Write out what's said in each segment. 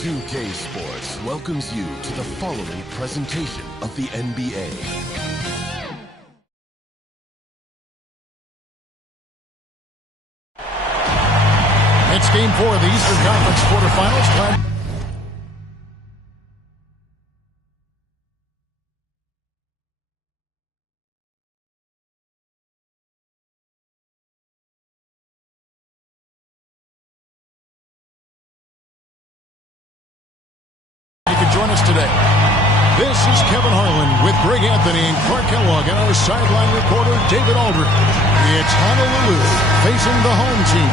2K Sports welcomes you to the following presentation of the NBA. It's Game 4 of the Eastern Conference quarterfinals. You can join us today. This is Kevin Harlan with Greg Anthony and Clark Kellogg and our sideline reporter David Aldridge. It's Honolulu facing the home team.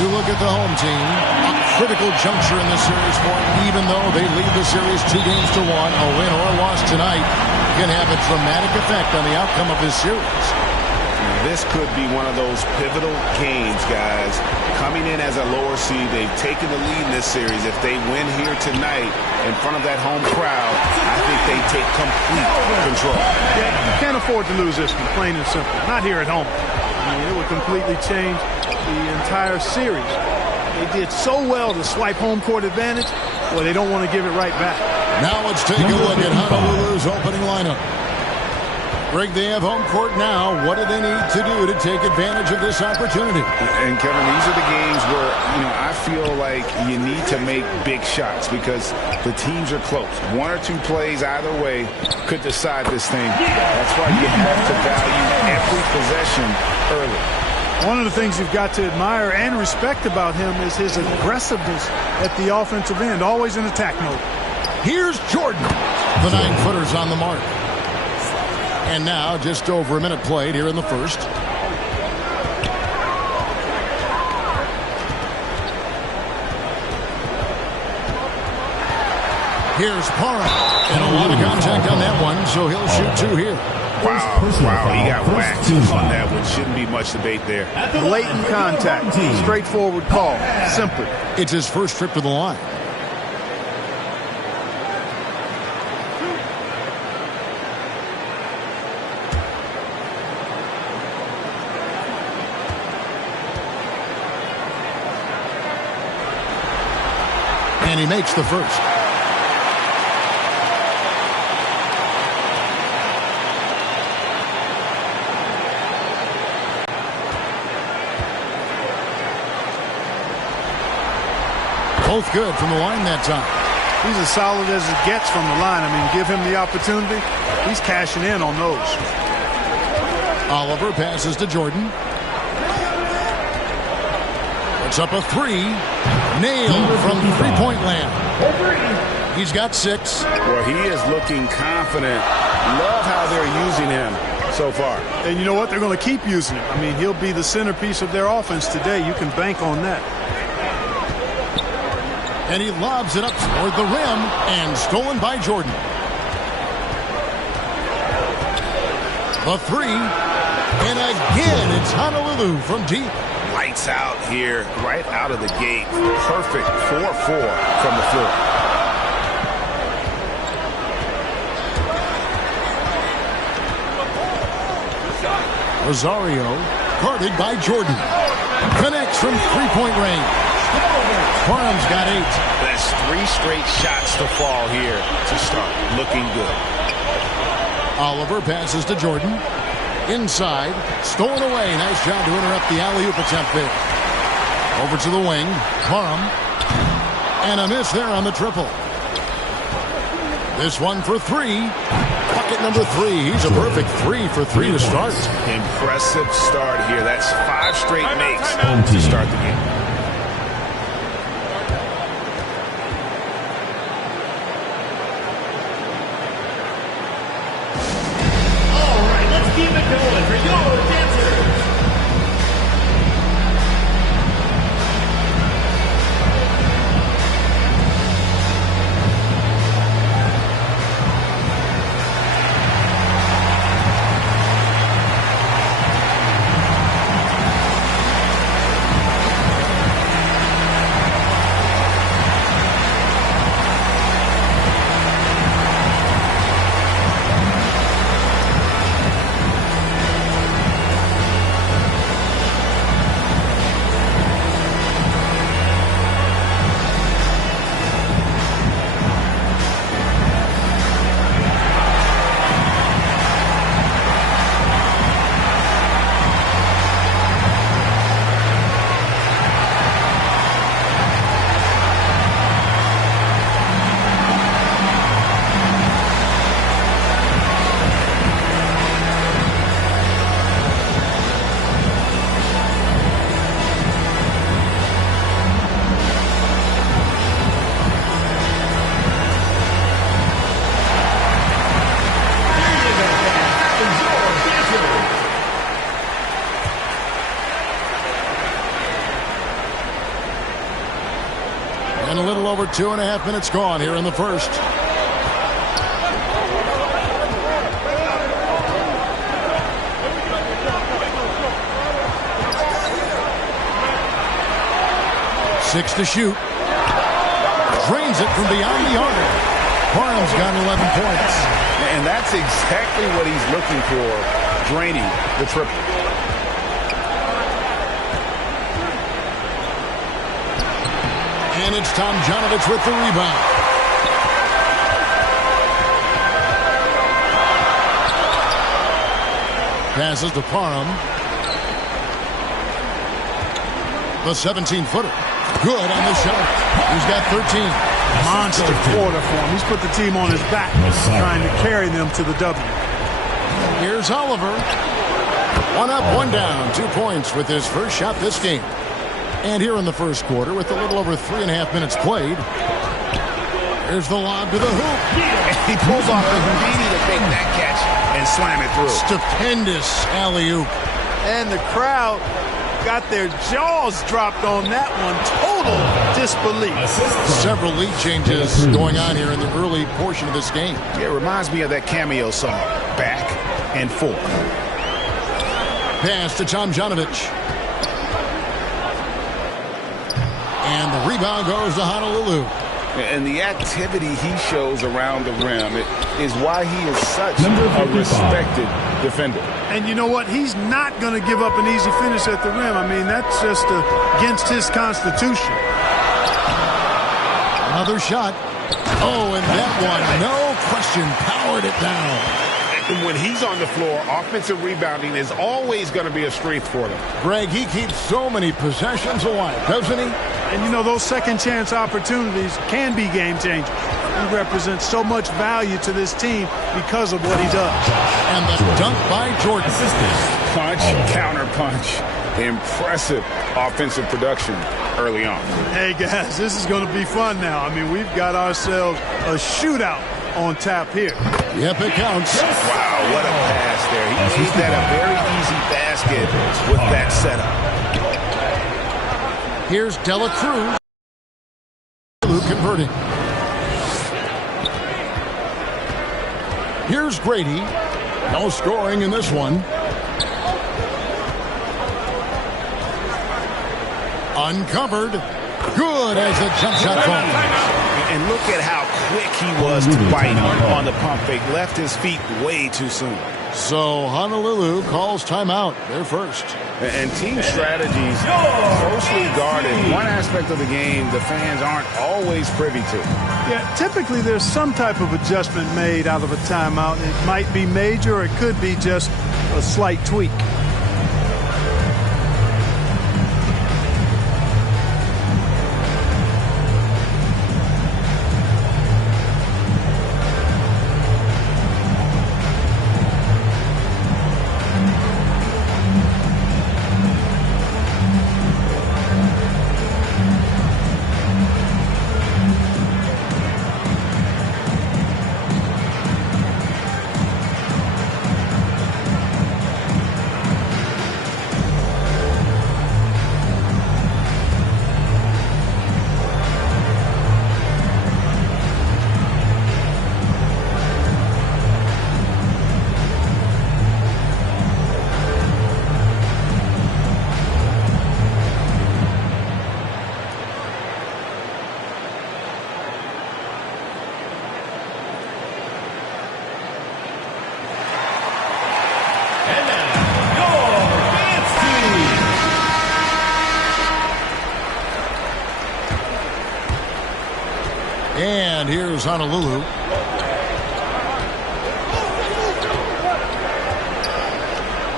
You look at the home team, a critical juncture in this series for them, even though they lead the series 2-1. A win or a loss tonight can have a dramatic effect on the outcome of this series. This could be one of those pivotal games, guys. Coming in as a lower seed, they've taken the lead in this series. If they win here tonight in front of that home crowd, I think they take complete control. Yeah, you can't afford to lose this one, plain and simple. Not here at home. I mean, it would completely change the entire series. They did so well to swipe home court advantage, well, they don't want to give it right back. Now let's take a look at Honolulu's opening lineup. Greg, they have home court now. What do they need to do to take advantage of this opportunity? And, Kevin, these are the games where, I feel like you need to make big shots because the teams are close. One or two plays either way could decide this thing. That's why you have to value every possession early. One of the things you've got to admire and respect about him is his aggressiveness at the offensive end, always in attack mode. Here's Jordan. The 9-footer's on the mark. And now, just over a minute played here in the first. Here's Parham. And a lot of contact on that one, so he'll shoot two here. Wow, he got whacked on that one. Shouldn't be much debate there. Blatant contact. Straightforward call. Simple. It's his first trip to the line. And he makes the first. Both good from the line that time. He's as solid as it gets from the line. I mean, give him the opportunity. He's cashing in on those. Oliver passes to Jordan. Puts up a three. Nailed from three-point land. He's got 6. Well, he is looking confident. Love how they're using him so far. And you know what? They're going to keep using him. I mean, he'll be the centerpiece of their offense today. You can bank on that. And he lobs it up toward the rim and stolen by Jordan. The 3. And again, it's Honolulu from deep. Lights out here, right out of the gate. Perfect 4-4 from the floor. Rosario, guarded by Jordan. Connects from three-point range. Parham's got 8. That's 3 straight shots to fall here to start. Looking good. Oliver passes to Jordan. Inside, stolen away. Nice job to interrupt the alley-oop attempt there. Over to the wing, Parham. And a miss there on the triple. This one for 3. Bucket number 3. He's a perfect 3 for 3 to start. Impressive start here. That's 5 straight makes to start the game. Keep it going for your dancers. And a little over 2.5 minutes gone here in the first. Six to shoot. Drains it from beyond the arc. Parham's got 11 points. And that's exactly what he's looking for, draining the triple. And it's Tomjanovich with the rebound. Passes to Parham. The 17-footer. Good on the shot. He's got 13. Monster quarter for him. He's put the team on his back, trying to carry them to the W. Here's Oliver. One up, one down. 2 points with his first shot this game. And here in the first quarter, with a little over 3.5 minutes played, here's the lob to the hoop. He pulls off the Houdini to make that catch and slam it through. Stupendous alley-oop. And the crowd got their jaws dropped on that one. Total disbelief. Several lead changes going on here in the early portion of this game. Yeah, it reminds me of that cameo song, Back and Forth. Pass to Tomjanovich. And the rebound goes to Honolulu. And the activity he shows around the rim is why he is such a respected defender. And you know what? He's not going to give up an easy finish at the rim. I mean, that's just against his constitution. Another shot. Oh, and that one, no question, powered it down. And when he's on the floor, offensive rebounding is always going to be a strength for them. Greg, he keeps so many possessions alive, doesn't he? And, you know, those second-chance opportunities can be game-changing. He represents so much value to this team because of what he does. And the dunk by Jordan. Punch, counter punch. Impressive offensive production early on. Hey, guys, this is going to be fun now. I mean, we've got ourselves a shootout on tap here. Yep, it counts. Wow, what a pass there. He made that a very easy basket with that setup. Here's Dela Cruz. Converting. Here's Grady. No scoring in this one. Uncovered. Good as the jump shot falls. And look at how quick he was to bite on the pump fake. Left his feet way too soon. So Honolulu calls timeout. They're first. And team strategies closely guarded. One aspect of the game the fans aren't always privy to. Yeah, typically there's some type of adjustment made out of a timeout. It might be major or it could be just a slight tweak. And here's Honolulu.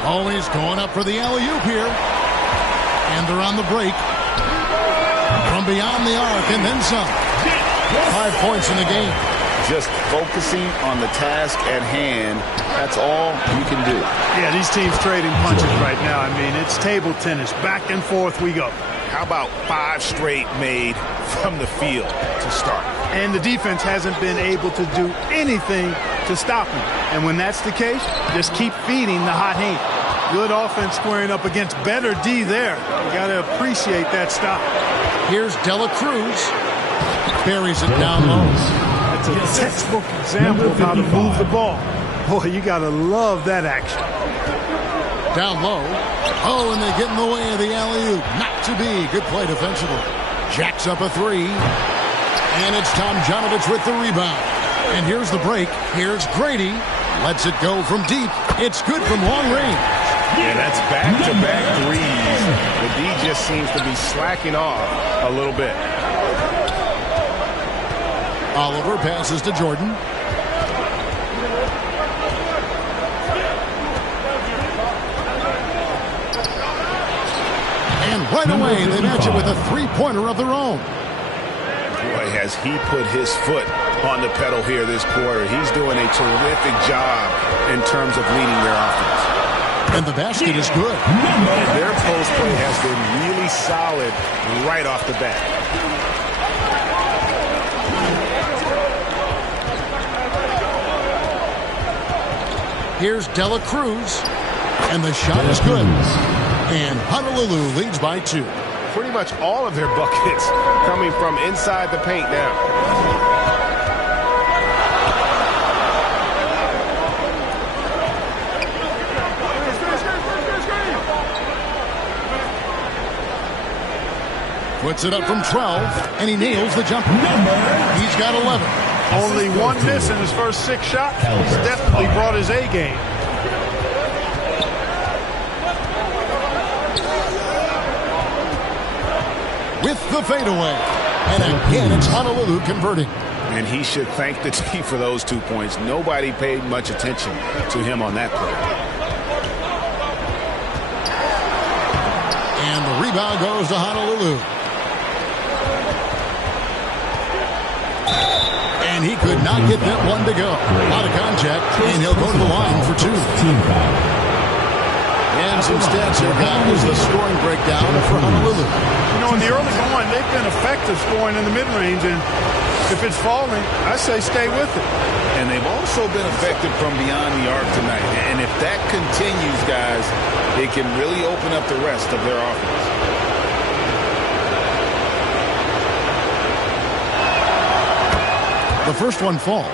Always going up for the alley-oop here. And they're on the break. From beyond the arc and then some. 5 points in the game. Just focusing on the task at hand. That's all you can do. Yeah, these teams trading punches right now. I mean, it's table tennis. Back and forth we go. How about 5 straight made from the field to start? And the defense hasn't been able to do anything to stop him. And when that's the case, just keep feeding the hot hand. Good offense squaring up against better D there. You got to appreciate that stop. Here's Dela Cruz. Buries it down low. It's a textbook example of how to move the ball. Boy, you got to love that action. Down low. Oh, and they get in the way of the alley-oop. Not to be. Good play defensively. Jacks up a three. And it's Tom Jonovich with the rebound. And here's the break. Here's Grady. Lets it go from deep. It's good from long range. Yeah, that's back-to-back threes. The D just seems to be slacking off a little bit. Oliver passes to Jordan. And right away, they match it with a three-pointer of their own. Boy, has he put his foot on the pedal here this quarter. He's doing a terrific job in terms of leading their offense. And the basket is good. Their post play has been really solid right off the bat. Here's Dela Cruz. And the shot is good. And Honolulu leads by 2. Pretty much all of their buckets coming from inside the paint now. Puts it up from 12, and he nails the jumper. He's got 11. Only one miss in his first 6 shots. He's definitely brought his A game. With the fadeaway. And again, it's Honolulu converting. And he should thank the team for those 2 points. Nobody paid much attention to him on that play. And the rebound goes to Honolulu. And he could not get that one to go. Out of contact, and he'll go to the line for 2. And some stats here, guys. The scoring breakdown for Honolulu. You know, in the early going, they've been effective scoring in the mid-range, and if it's falling, I say stay with it. And they've also been effective from beyond the arc tonight. And if that continues, guys, it can really open up the rest of their offense. The first one falls.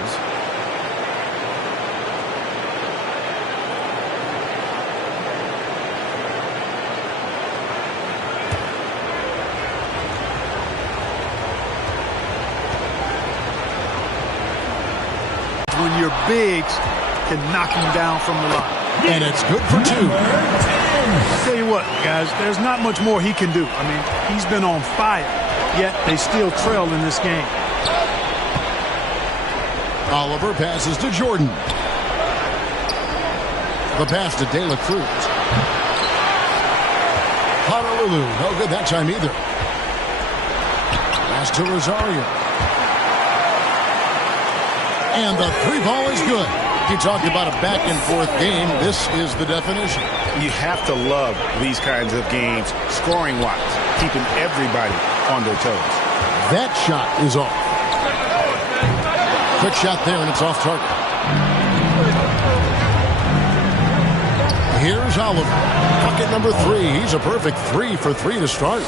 When your bigs can knock him down from the line. And it's good for 2. I'll tell you what, guys, there's not much more he can do. I mean, he's been on fire, yet they still trail in this game. Oliver passes to Jordan. The pass to Dela Cruz. Honolulu, no good that time either. Pass to Rosario. And the 3 ball is good. You talked about a back-and-forth game. This is the definition. You have to love these kinds of games, scoring-wise, keeping everybody on their toes. That shot is off. Quick shot there, and it's off target. Here's Oliver. Bucket number 3. He's a perfect 3 for 3 to start.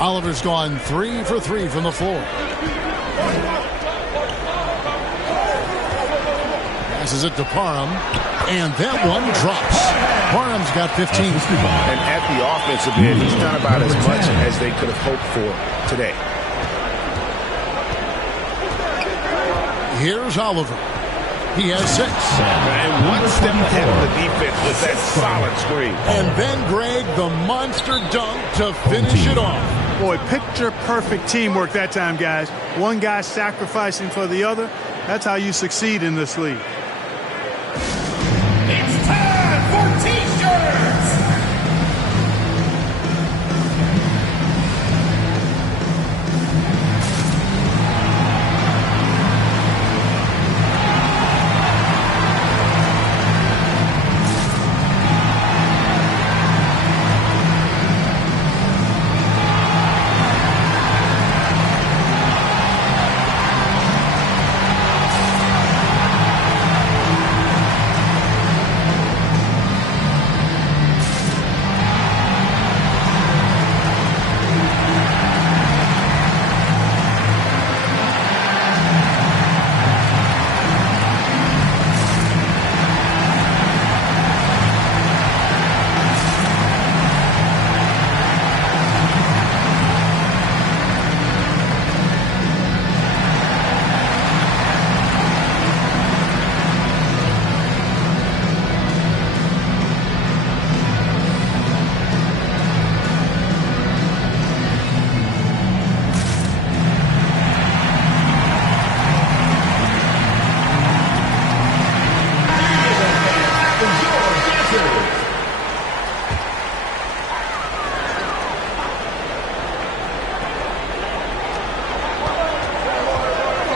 Oliver's gone 3 for 3 from the floor. Passes it to Parham, and that one drops. Parham's got 15. And at the offensive end, he's done about as much as they could have hoped for today. Here's Oliver. He has 6. And one step ahead of the defense with that solid screen. And then Greg, the monster dunk to finish it off. Boy, picture-perfect teamwork that time, guys. One guy sacrificing for the other. That's how you succeed in this league. It's time for T-shirts!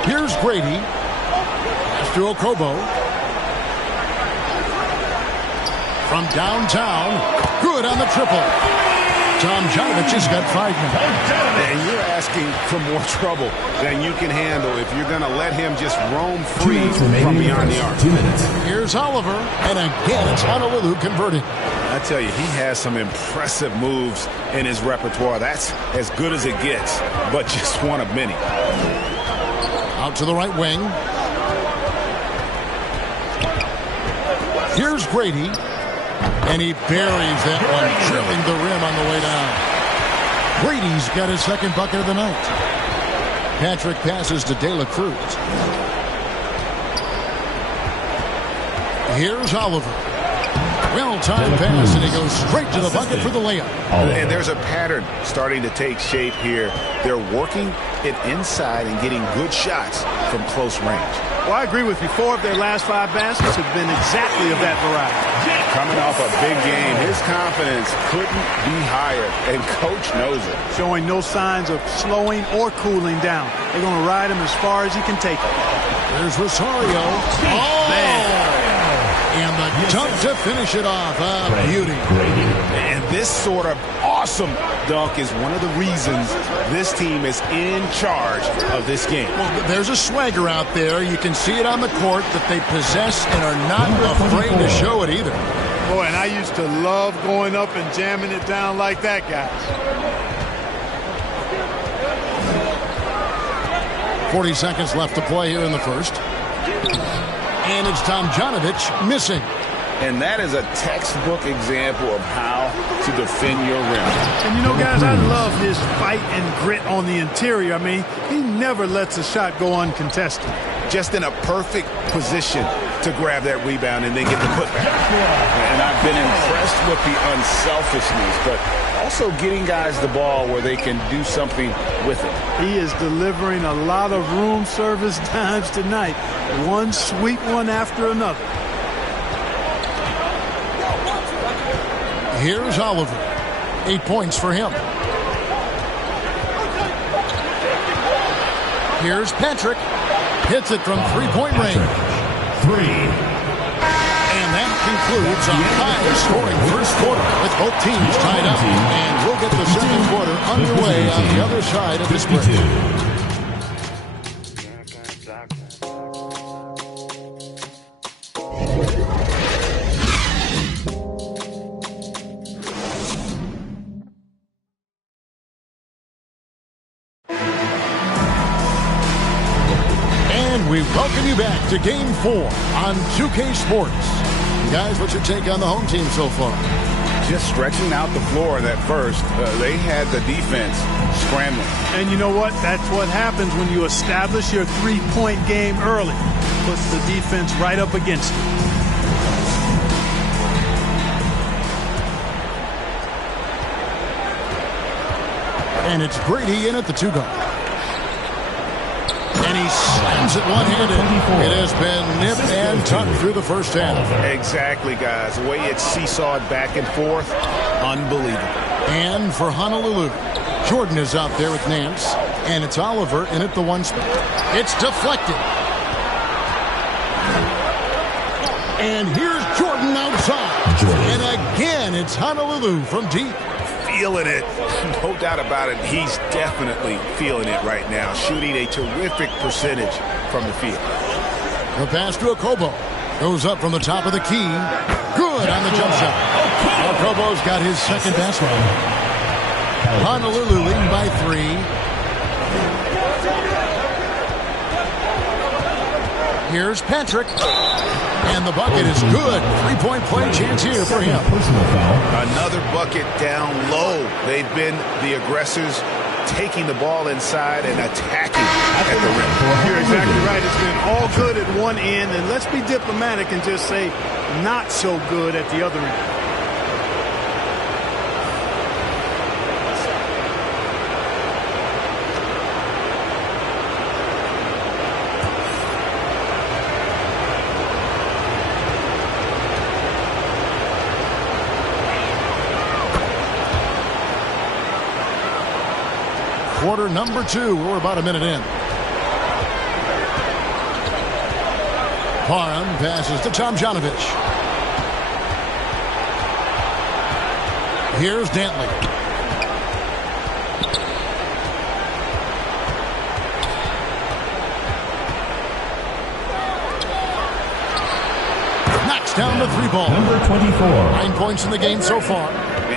Here's Grady. Pass to Okobo. From downtown. Good on the triple. Tomjanovich has got 5 now. And you're asking for more trouble than you can handle if you're going to let him just roam free from beyond the arc. 2 minutes. Here's Oliver. And again, it's Honolulu converting. I tell you, he has some impressive moves in his repertoire. That's as good as it gets, but just one of many. Out to the right wing. Here's Grady. And he buries that one, drilling the rim on the way down. Brady's got his second bucket of the night. Patrick passes to De La Cruz. Here's Oliver. Well-timed pass, and he goes straight to the bucket for the layup. And there's a pattern starting to take shape here. They're working it inside and getting good shots from close range. Well, I agree with you. 4 of their last 5 baskets have been exactly of that variety. Coming off a big game, his confidence couldn't be higher, and Coach knows it. Showing no signs of slowing or cooling down. They're going to ride him as far as he can take it. There's Rosario. Oh, man. And the dunk to finish it off. Beauty. And this sort of awesome dunk is one of the reasons this team is in charge of this game. Well, there's a swagger out there. You can see it on the court that they possess and are not afraid to show it either. Boy, and I used to love going up and jamming it down like that, guys. 40 seconds left to play here in the first. And it's Tomjanovich missing. And that is a textbook example of how to defend your rim. And, you know, guys, I love his fight and grit on the interior. I mean, he never lets a shot go uncontested. Just in a perfect position to grab that rebound and then get the putback. And I've been impressed with the unselfishness, but also getting guys the ball where they can do something with it. He is delivering a lot of room service times tonight. One sweet one after another. Here's Oliver. 8 points for him. Here's Patrick. Hits it from three-point range. 3. And that concludes a high-scoring first quarter with both teams tied up. And we'll get the second quarter underway on the other side of this break. We welcome you back to Game 4 on 2K Sports. Guys, what's your take on the home team so far? Just stretching out the floor in that first. They had the defense scrambling. And you know what? That's what happens when you establish your three-point game early. Puts the defense right up against it. And it's Grady in at the 2-guard. And he slams it one-handed. It has been nip and tuck through the first half. Exactly, guys. The way it's seesawed back and forth, unbelievable. And for Honolulu, Jordan is out there with Nance. And it's Oliver in at the 1 spot. It's deflected. And here's Jordan outside. And again, it's Honolulu from deep. Feeling it. No doubt about it. He's definitely feeling it right now. Shooting a terrific percentage from the field. The pass to Okobo. Goes up from the top of the key. Good on the jump shot. Okobo's got his second basket. Honolulu leading by 3. Here's Patrick. And the bucket is good. 3-point play chance here for him. Another bucket down low. They've been the aggressors, taking the ball inside and attacking at the rim. You're exactly right. It's been all good at one end, and let's be diplomatic and just say not so good at the other end. Quarter number 2. We're about a minute in. Parham passes to Tomjanovich. Here's Dantley. Knocks down the three ball. Number 24. 9 points in the game so far.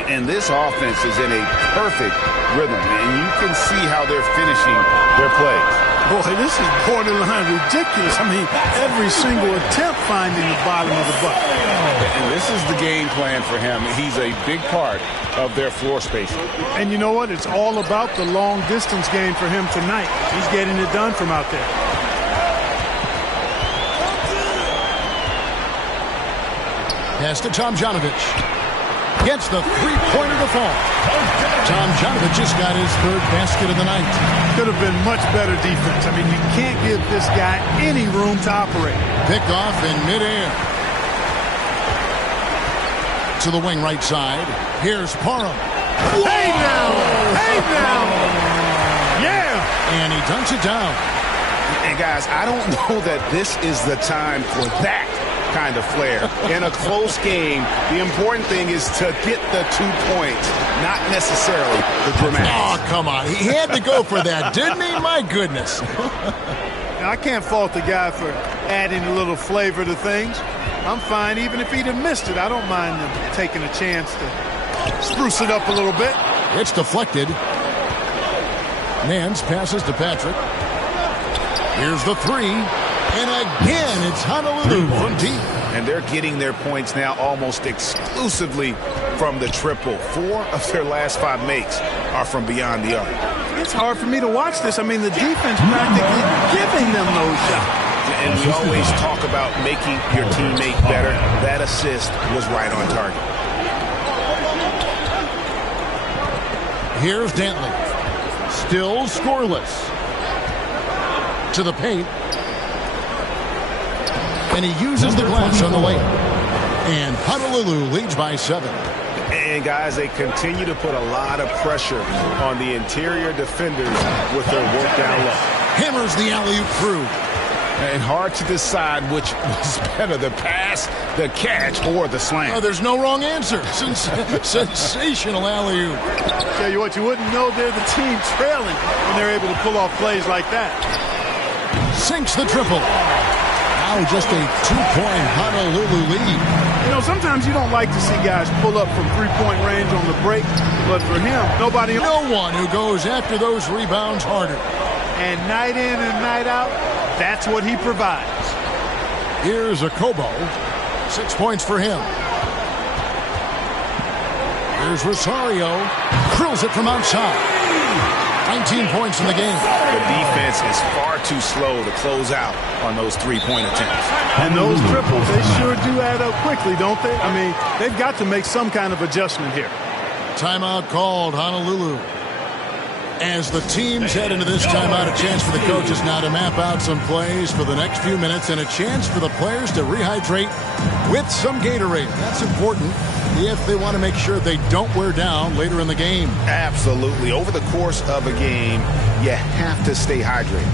And this offense is in a perfect rhythm, and you can see how they're finishing their plays. Boy, this is borderline ridiculous. I mean, every single attempt finding the bottom of the bucket. And this is the game plan for him. He's a big part of their floor spacing. And you know what? It's all about the long distance game for him tonight. He's getting it done from out there. Pass to Tomjanovich. Gets the three-pointer to fall. Tomjanovich just got his third basket of the night. Could have been much better defense. I mean, you can't give this guy any room to operate. Picked off in midair. To the wing right side. Here's Parham. Hey now! Hey now! Yeah! And he dunks it down. And guys, I don't know that this is the time for that kind of flair. In a close game, the important thing is to get the 2 points, not necessarily the dramatics. Oh, come on. He had to go for that, didn't he? My goodness. Now, I can't fault the guy for adding a little flavor to things. I'm fine even if he'd have missed it. I don't mind him taking a chance to spruce it up a little bit. It's deflected. Nance passes to Patrick. Here's the three. And again, it's Honolulu from deep. And they're getting their points now almost exclusively from the triple. 4 of their last 5 makes are from beyond the arc. It's hard for me to watch this. I mean, the defense practically giving them those shots. And we always talk about making your teammate better. That assist was right on target. Here's Dantley. Still scoreless. To the paint. And he uses the glass on the way. And Honolulu leads by 7. And guys, they continue to put a lot of pressure on the interior defenders with their work down low. Hammers the alley-oop through. And hard to decide which was better, the pass, the catch, or the slam. Oh, there's no wrong answer. Sensational alley-oop. Tell you what, you wouldn't know they're the team trailing when they're able to pull off plays like that. Sinks the triple. Now just a 2-point Honolulu lead. You know, sometimes you don't like to see guys pull up from three-point range on the break, but for him, no one who goes after those rebounds harder. And night in and night out, that's what he provides. Here's a Kobo. 6 points for him. Here's Rosario. Drills it from outside. 19 points in the game. The defense is far too slow to close out on those three-point attempts. And those triples, they sure do add up quickly, don't they? I mean, they've got to make some kind of adjustment here. Timeout called, Honolulu. As the teams head into this timeout, a chance for the coaches now to map out some plays for the next few minutes and a chance for the players to rehydrate with some Gatorade. That's important if they want to make sure they don't wear down later in the game. Absolutely. Over the course of a game, you have to stay hydrated.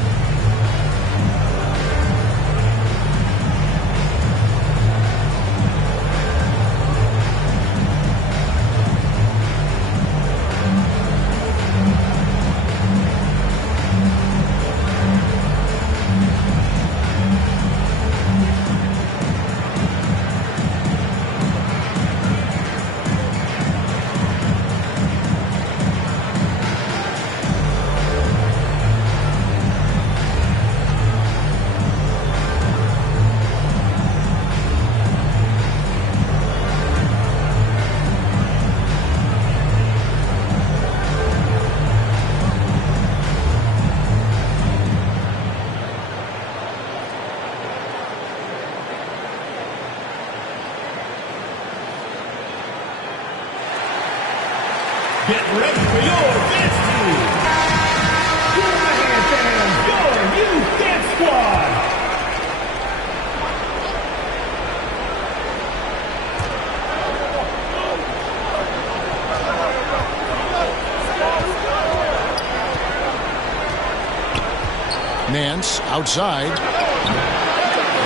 Get ready for your dance move. Give a hand, fans, your new dance squad. Nance outside.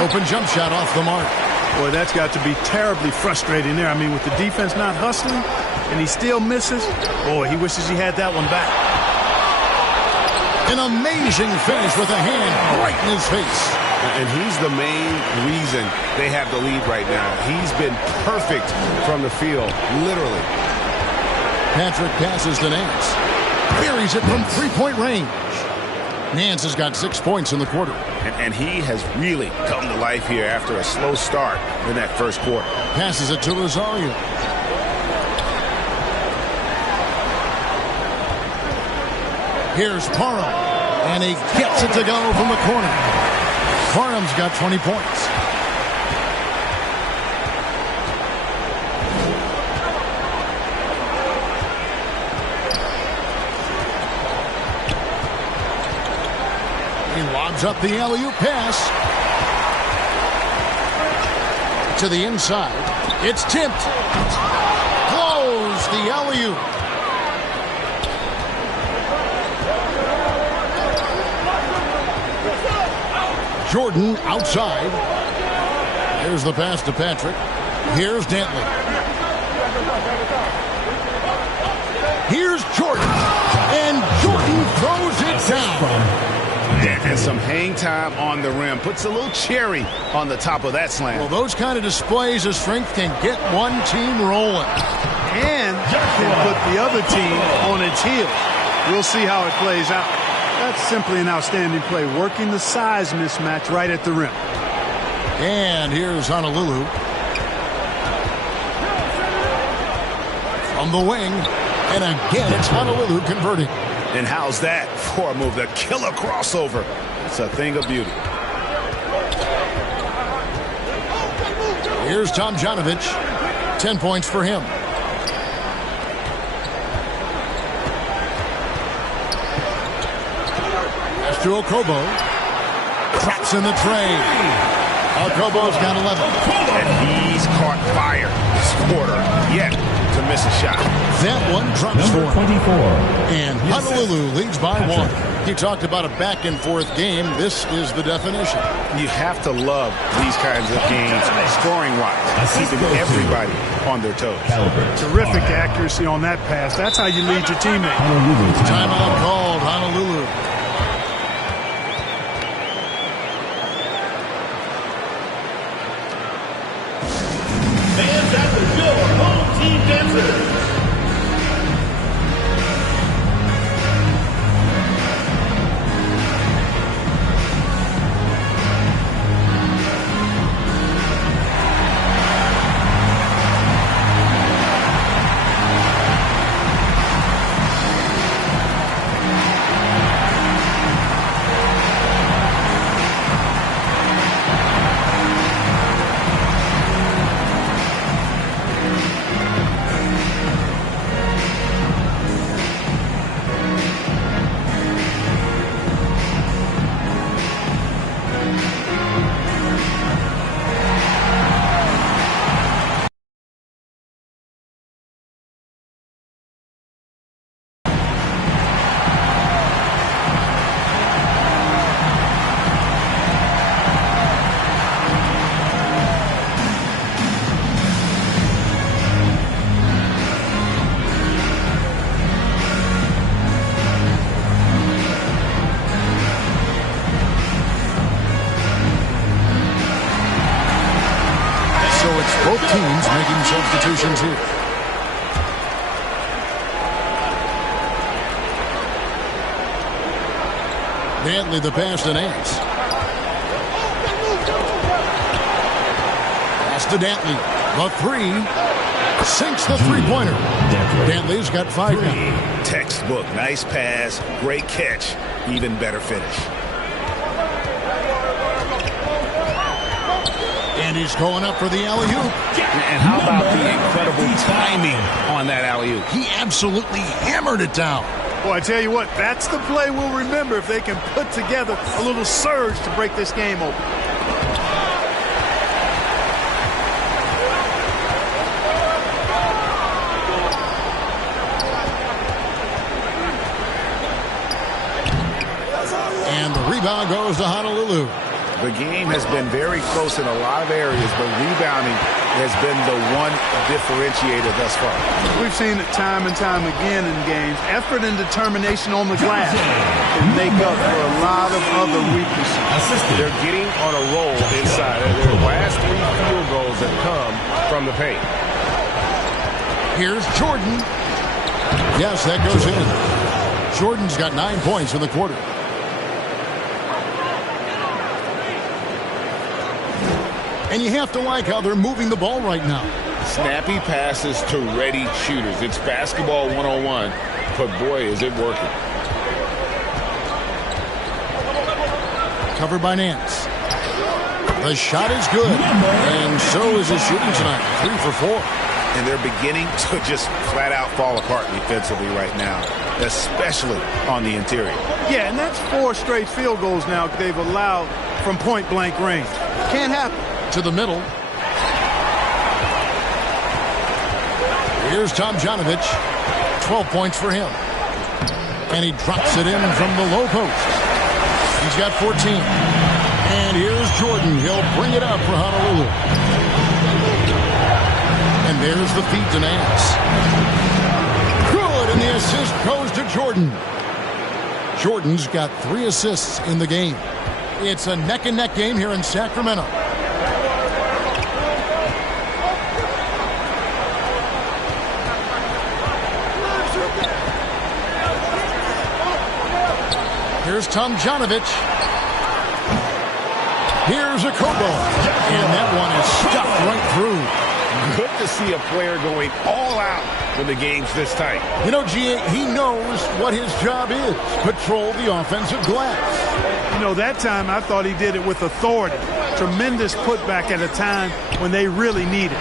Open jump shot off the mark. Boy, that's got to be terribly frustrating there. I mean, with the defense not hustling and he still misses, boy, he wishes he had that one back. An amazing finish with a hand right in his face. And he's the main reason they have the lead right now. He's been perfect from the field, literally. Patrick passes to Nance. Buries it from three-point range. Nance has got 6 points in the quarter. And he has really come to life here after a slow start in that first quarter. Passes it to Rosario. Here's Parham. And he gets it to go from the corner. Parham's got 20 points. He lobs up the alley-oop pass. To the inside. It's tipped. Blows the alley-oop. Jordan outside. Here's the pass to Patrick. Here's Dantley. Here's Jordan. And Jordan throws it down. And some hang time on the rim. Puts a little cherry on the top of that slam. Well, those kind of displays of strength can get one team rolling. And can put the other team on its heels. We'll see how it plays out. That's simply an outstanding play, working the size mismatch right at the rim. And here's Honolulu. From the wing. And again, it's Honolulu converting. And how's that for a move? The killer crossover. It's a thing of beauty. Here's Tomjanovich. 10 points for him. Pass to Okobo. Traps in the tray. Okobo's got 11. And he's caught fire this quarter. Yet to miss a shot. That one drops for him. 24. And Honolulu leads by 1. He talked about a back-and-forth game. This is the definition. You have to love these kinds of games, scoring-wise, keeping everybody on their toes. Terrific accuracy on that pass. That's how you lead your teammate. Timeout called, Honolulu. Fans at the door, home team dancers. Both teams making substitutions here. Dantley the pass to Nance. Pass to Dantley. The three. Sinks the three-pointer. Dantley's got 5 now. Textbook. Nice pass. Great catch. Even better finish. And he's going up for the alley-oop. And how about the incredible timing on that alley-oop? He absolutely hammered it down. Boy, I tell you what, that's the play we'll remember if they can put together a little surge to break this game open. And the rebound goes to Honolulu. The game has been very close in a lot of areas, but rebounding has been the one differentiator thus far. We've seen it time and time again in games. Effort and determination on the glass can make up for a lot of other weaknesses. They're getting on a roll inside. Their last 3 field goals have come from the paint. Here's Jordan. Yes, that goes in. Jordan's got 9 points in the quarter. And you have to like how they're moving the ball right now. Snappy passes to ready shooters. It's basketball 101, but boy, is it working. Covered by Nance. The shot is good, and so is his shooting tonight. 3 for 4. And they're beginning to just flat out fall apart defensively right now, especially on the interior. Yeah, and that's 4 straight field goals now they've allowed from point-blank range. Can't happen. To the middle. Here's Tomjanovich. 12 points for him. And he drops it in from the low post. He's got 14. And here's Jordan. He'll bring it up for Honolulu. And there's the feed to Nance. Good, and the assist goes to Jordan. Jordan's got 3 assists in the game. It's a neck-and-neck game here in Sacramento. Here's Tomjanovich. Here's a Kobo. And that one is stuffed right through. Good to see a player going all out when the game's this tight. You know, G.A., he knows what his job is. Patrol the offensive glass. You know, that time I thought he did it with authority. Tremendous putback at a time when they really need it.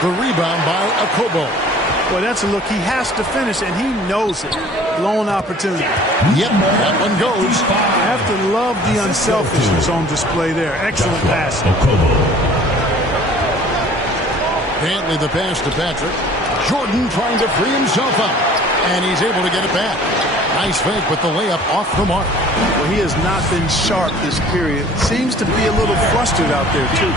The rebound by Akobo. Well, that's a look he has to finish, and he knows it. Blown opportunity. Yep, that one goes. I have to love the unselfishness on display there. Excellent pass. Dantley the pass to Patrick. Jordan trying to free himself up. And he's able to get it back. Nice fake with the layup off the mark. Well, he has not been sharp this period. Seems to be a little flustered out there, too.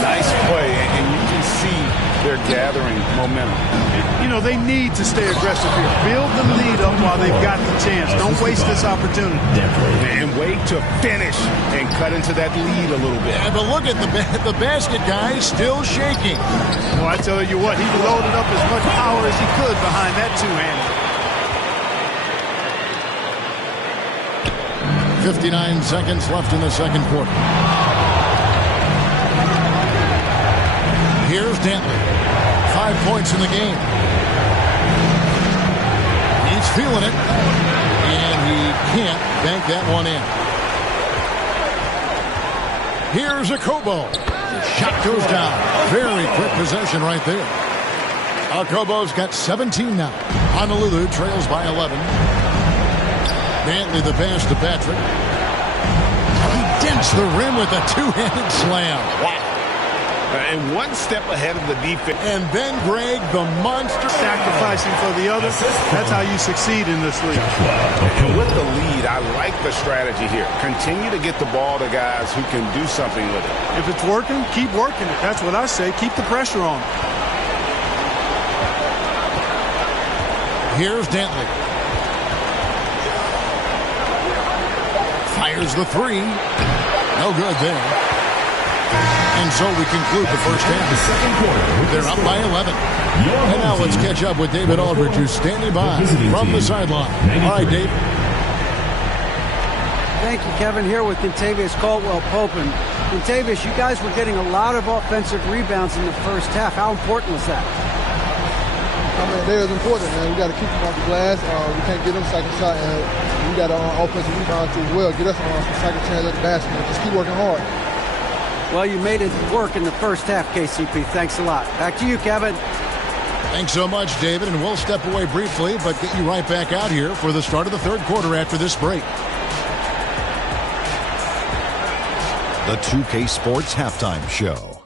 Nice play, and you can see they're gathering momentum. You know, they need to stay aggressive here. Build the lead up while they've got the chance. Don't waste this opportunity. And wait to finish and cut into that lead a little bit. Yeah, but look at the basket guy still shaking. Well, I tell you what, he loaded up as much power as he could behind that two-hander. 59 seconds left in the second quarter. Here's Dantley. 5 points in the game. He's feeling it. And he can't bank that one in. Here's Akobo. The shot goes down. Very quick possession right there. Akobo's got 17 now. Honolulu trails by 11. Dantley the pass to Patrick. He dents the rim with a two-handed slam. Wow. And one step ahead of the defense. And then Greg, the monster. Sacrificing for the other. That's how you succeed in this league. And with the lead, I like the strategy here. Continue to get the ball to guys who can do something with it. If it's working, keep working it. That's what I say. Keep the pressure on. Here's Dantley. Fires the three. No good there. And so we conclude the first half. They're up by 11. And now let's catch up with David Aldridge, who's standing by from the sideline. All right, Dave. Thank you, Kevin. Here with Contavious Caldwell-Pope. And Contavious, you guys were getting a lot of offensive rebounds in the first half. How important was that? I mean, that is important, man. We got to keep them off the glass. We can't get them second shot, and we got to offensive rebound as well. Get us some second chance at the basket. Just keep working hard. Well, you made it work in the first half, KCP. Thanks a lot. Back to you, Kevin. Thanks so much, David. And we'll step away briefly, but get you right back out here for the start of the third quarter after this break. The 2K Sports Halftime Show.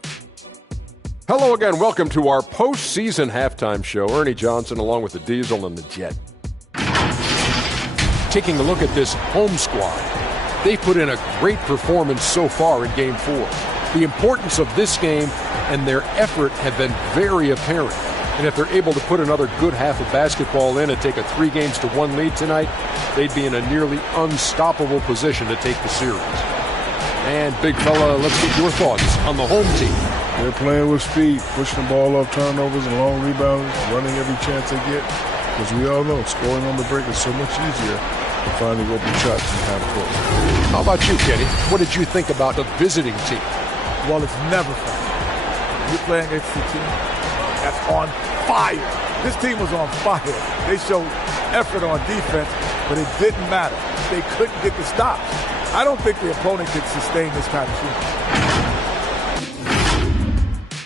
Hello again. Welcome to our postseason halftime show. Ernie Johnson along with the Diesel and the Jet. Taking a look at this home squad. They put in a great performance so far in Game 4. The importance of this game and their effort have been very apparent. And if they're able to put another good half of basketball in and take a 3-1 lead tonight, they'd be in a nearly unstoppable position to take the series. And, big fella, let's get your thoughts on the home team. They're playing with speed, pushing the ball off turnovers and long rebounds, running every chance they get. Because we all know scoring on the break is so much easier than finding open shots in half court. How about you, Kenny? What did you think about the visiting team? Well, it's never fun. You're playing against a team that's on fire. This team was on fire. They showed effort on defense, but it didn't matter. They couldn't get the stops. I don't think the opponent could sustain this kind of shooting.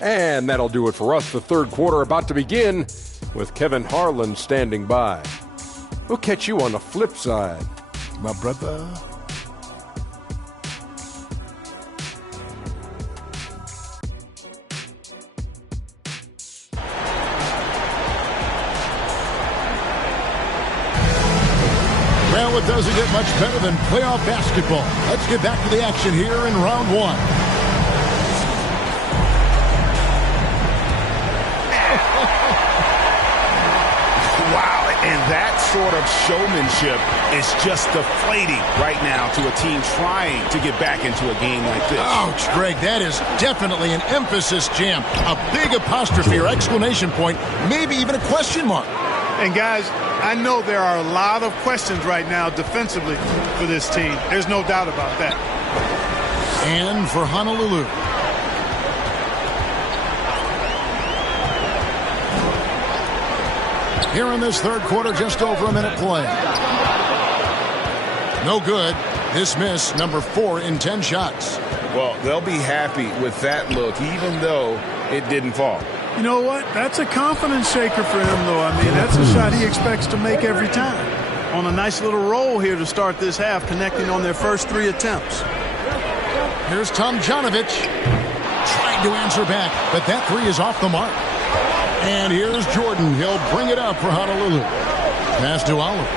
And that'll do it for us. The third quarter about to begin with Kevin Harlan standing by. We'll catch you on the flip side, my brother. Well, it doesn't get much better than playoff basketball. Let's get back to the action here in round one. Wow, and that sort of showmanship is just deflating right now to a team trying to get back into a game like this. Ouch, Greg, that is definitely an emphasis jam. A big apostrophe or exclamation point, maybe even a question mark. And guys, I know there are a lot of questions right now defensively for this team. There's no doubt about that. And for Honolulu. Here in this third quarter, just over a minute play. No good. This miss, number 4 in 10 shots. Well, they'll be happy with that look, even though it didn't fall. You know what? That's a confidence shaker for him, though. I mean, that's a shot he expects to make every time. On a nice little roll here to start this half, connecting on their first 3 attempts. Here's Tomjanovich. Trying to answer back, but that 3 is off the mark. And here's Jordan. He'll bring it up for Honolulu. Pass to Oliver.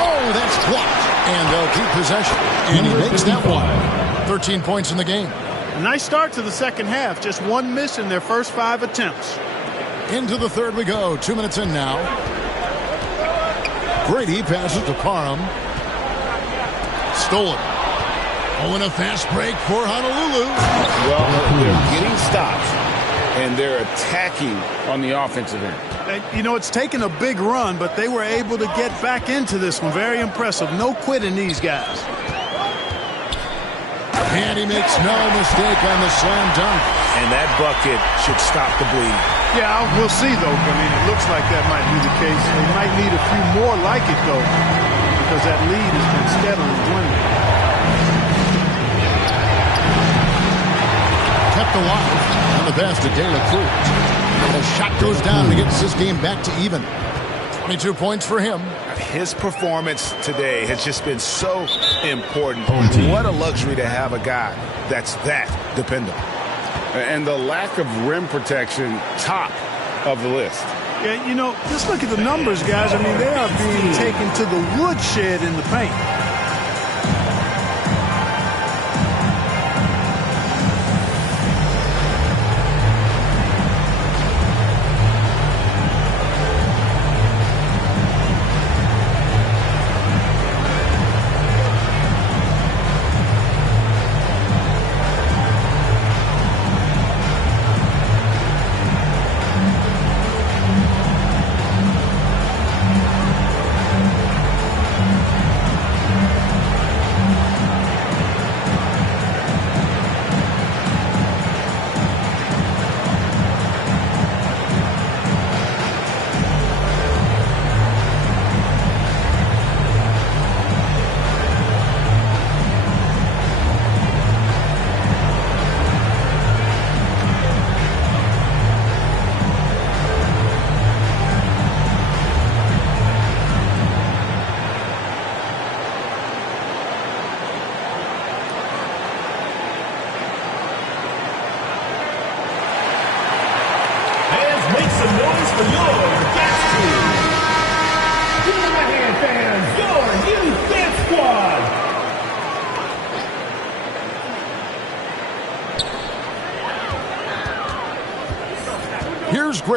Oh, that's blocked. And they'll keep possession. And he makes that one. 13 points in the game. A nice start to the second half. Just 1 miss in their first 5 attempts. Into the third we go. 2 minutes in now. Brady passes to Parham. Stolen. Oh, and a fast break for Honolulu. Well, they're getting stops, and they're attacking on the offensive end. And, you know, it's taken a big run, but they were able to get back into this one. Very impressive. No quitting these guys. And he makes no mistake on the slam dunk. And that bucket should stop the bleed. Yeah, we'll see, though. I mean, it looks like that might be the case. They might need a few more like it, though, because that lead has been steadily dwindling. Kept alive on the pass to De La Cruz. The shot goes down and gets this game back to even. 22 points for him. His performance today has just been so important. What a luxury to have a guy that's that dependable. And the lack of rim protection, top of the list. Yeah, you know, just look at the numbers, guys. I mean, they are being taken to the woodshed in the paint.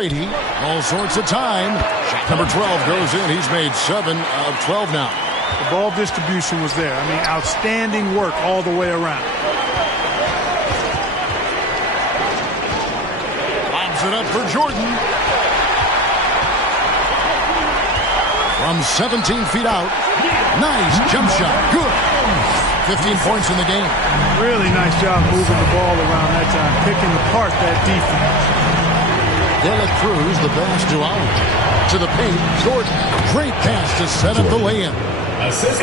Grady. All sorts of time. Shot number 12 goes in. He's made 7 of 12 now. The ball distribution was there. I mean, outstanding work all the way around. Lobs it up for Jordan. From 17 feet out. Nice jump shot. Good. 15 points in the game. Really nice job moving the ball around that time, picking apart that defense. De La Cruz, the pass to Oliver. To the paint, Jordan. Great pass to set up the lay-in.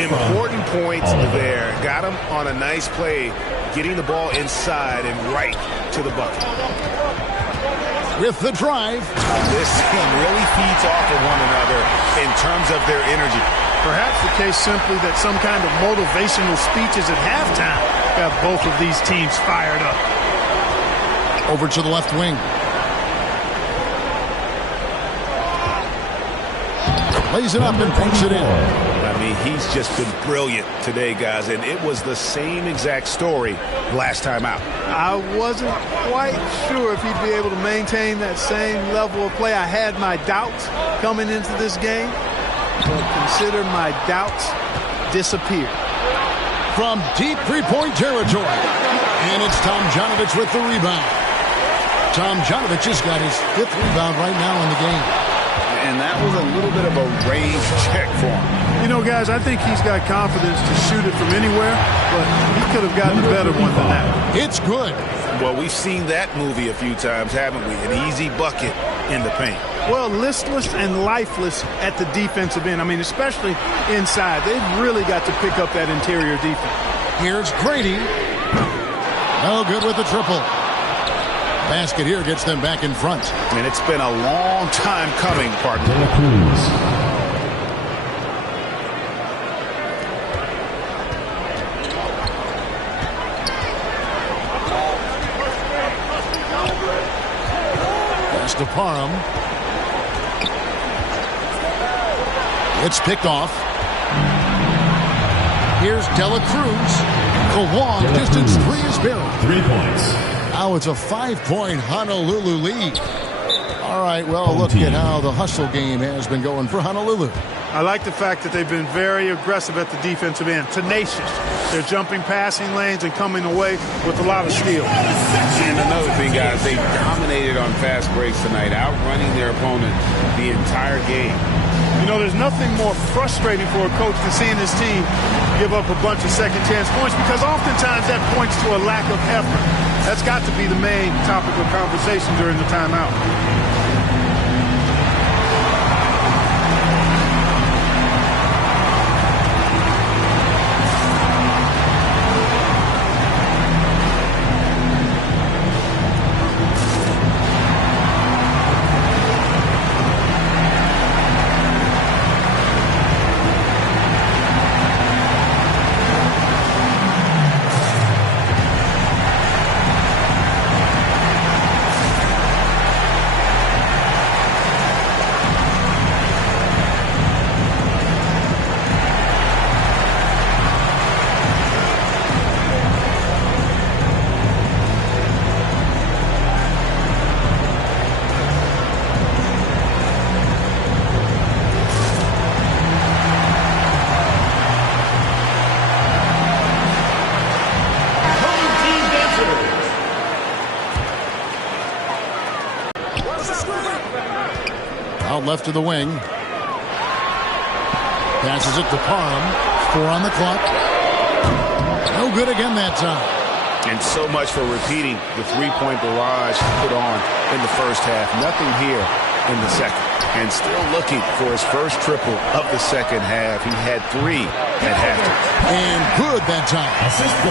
Important points there. Got him on a nice play, getting the ball inside and right to the bucket. With the drive. This team really feeds off of one another in terms of their energy. Perhaps the case simply that some kind of motivational speeches at halftime got both of these teams fired up. Over to the left wing. Lays it up and punks it in. I mean, he's just been brilliant today, guys, and it was the same exact story last time out. I wasn't quite sure if he'd be able to maintain that same level of play. I had my doubts coming into this game, but consider my doubts disappeared. From deep three-point territory, and it's Tomjanovich with the rebound. Tomjanovich has got his 5th rebound right now in the game. And that was a little bit of a range check for him. You know, guys, I think he's got confidence to shoot it from anywhere, but he could have gotten a better one than that. It's good. Well, we've seen that movie a few times, haven't we? An easy bucket in the paint. Well, listless and lifeless at the defensive end. I mean, especially inside. They've really got to pick up that interior defense. Here's Grady. No good with the triple. Basket here gets them back in front. And it's been a long time coming, partner. Pass to Parham. It's picked off. Here's De La Cruz. The long distance three is buried. 3 points. Now it's a 5-point Honolulu lead. All right, well, look at how the hustle game has been going for Honolulu. I like the fact that they've been very aggressive at the defensive end, tenacious. They're jumping passing lanes and coming away with a lot of steals. And another thing, guys, they dominated on fast breaks tonight, outrunning their opponent the entire game. You know, there's nothing more frustrating for a coach than seeing his team give up a bunch of second chance points, because oftentimes that points to a lack of effort. That's got to be the main topic of conversation during the timeout. Out left to the wing. Passes it to Parham. 4 on the clock. No good again that time. And so much for repeating the three-point barrage put on in the first half. Nothing here in the second. And still looking for his first triple of the second half. He had 3 at halftime. And good that time.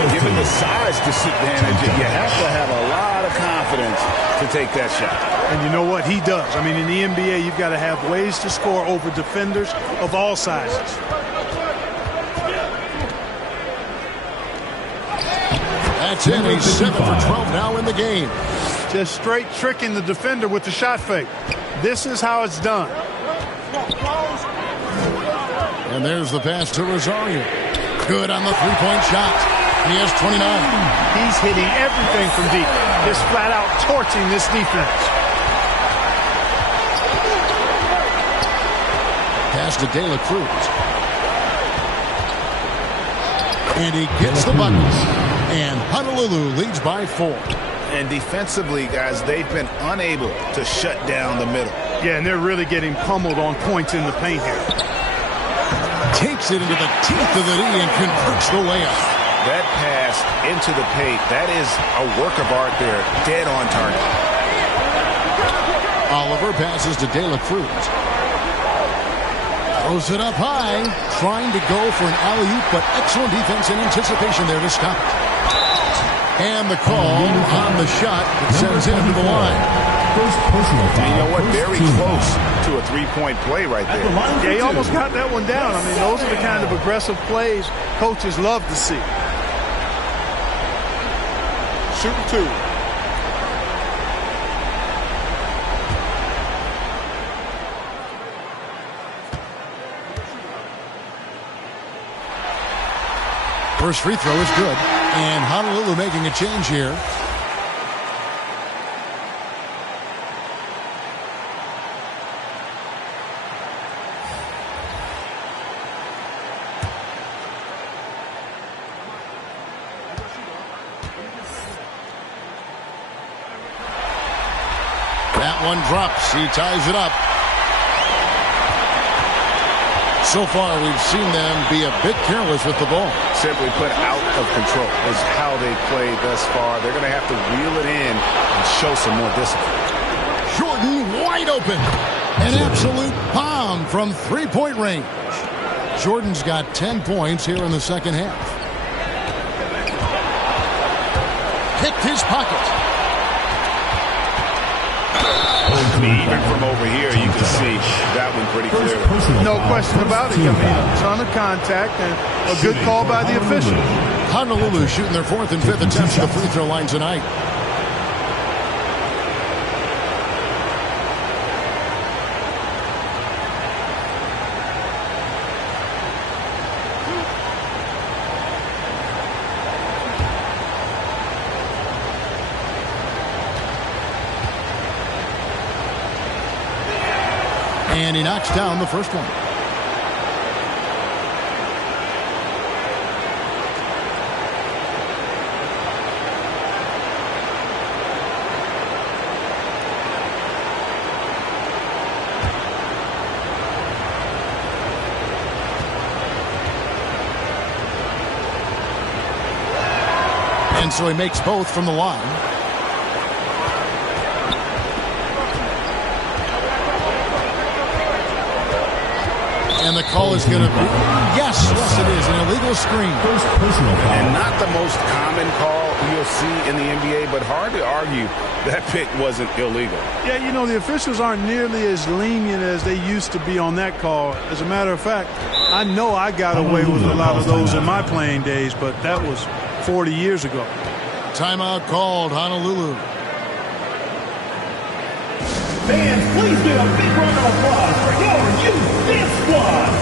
Given the size disadvantage, you have to have a lot of confidence to take that shot. And you know what? He does. I mean, in the NBA, you've got to have ways to score over defenders of all sizes. That's it. He's 7 for 12 now in the game. Just straight tricking the defender with the shot fake. This is how it's done. And there's the pass to Rosario. Good on the three-point shot. He has 29. He's hitting everything from deep. Just flat out torching this defense. pass to De La Cruz. And he gets the bucket. And Honolulu leads by 4. And defensively, guys, they've been unable to shut down the middle. Yeah, and they're really getting pummeled on points in the paint here. Takes it into the teeth of the knee and converts the layup. That pass into the paint, that is a work of art there. Dead on target. Oliver passes to De La Cruz. Throws it up high, trying to go for an alley-oop, but excellent defense and anticipation there to stop it. And the call on the shot that sends him to the line. And you know what? Very close to a three-point play right there. Yeah, he almost got that one down. I mean, those are the kind of aggressive plays coaches love to see. Shooting 2. First free throw is good. And Honolulu making a change here. That one drops. He ties it up. So far, we've seen them be a bit careless with the ball. Simply put, out of control is how they played thus far. They're going to have to reel it in and show some more discipline. Jordan wide open. An absolute bomb from three-point range. Jordan's got 10 points here in the second half. Picked his pocket. Even from over here, you can see that one pretty clearly. No question about it. I mean, a ton of contact and a good call by the official. Honolulu shooting their 4th and 5th attempts at the free throw line tonight. And he knocks down the first one. And so he makes both from the line. And the call is going to be, yes, it is, an illegal screen. And not the most common call you'll see in the NBA, but hard to argue that pick wasn't illegal. Yeah, you know, the officials aren't nearly as lenient as they used to be on that call. As a matter of fact, I know I got away with a lot of those in my playing days, but that was 40 years ago. Timeout called, Honolulu. Fans, please give a big round of applause for your youth dance squad.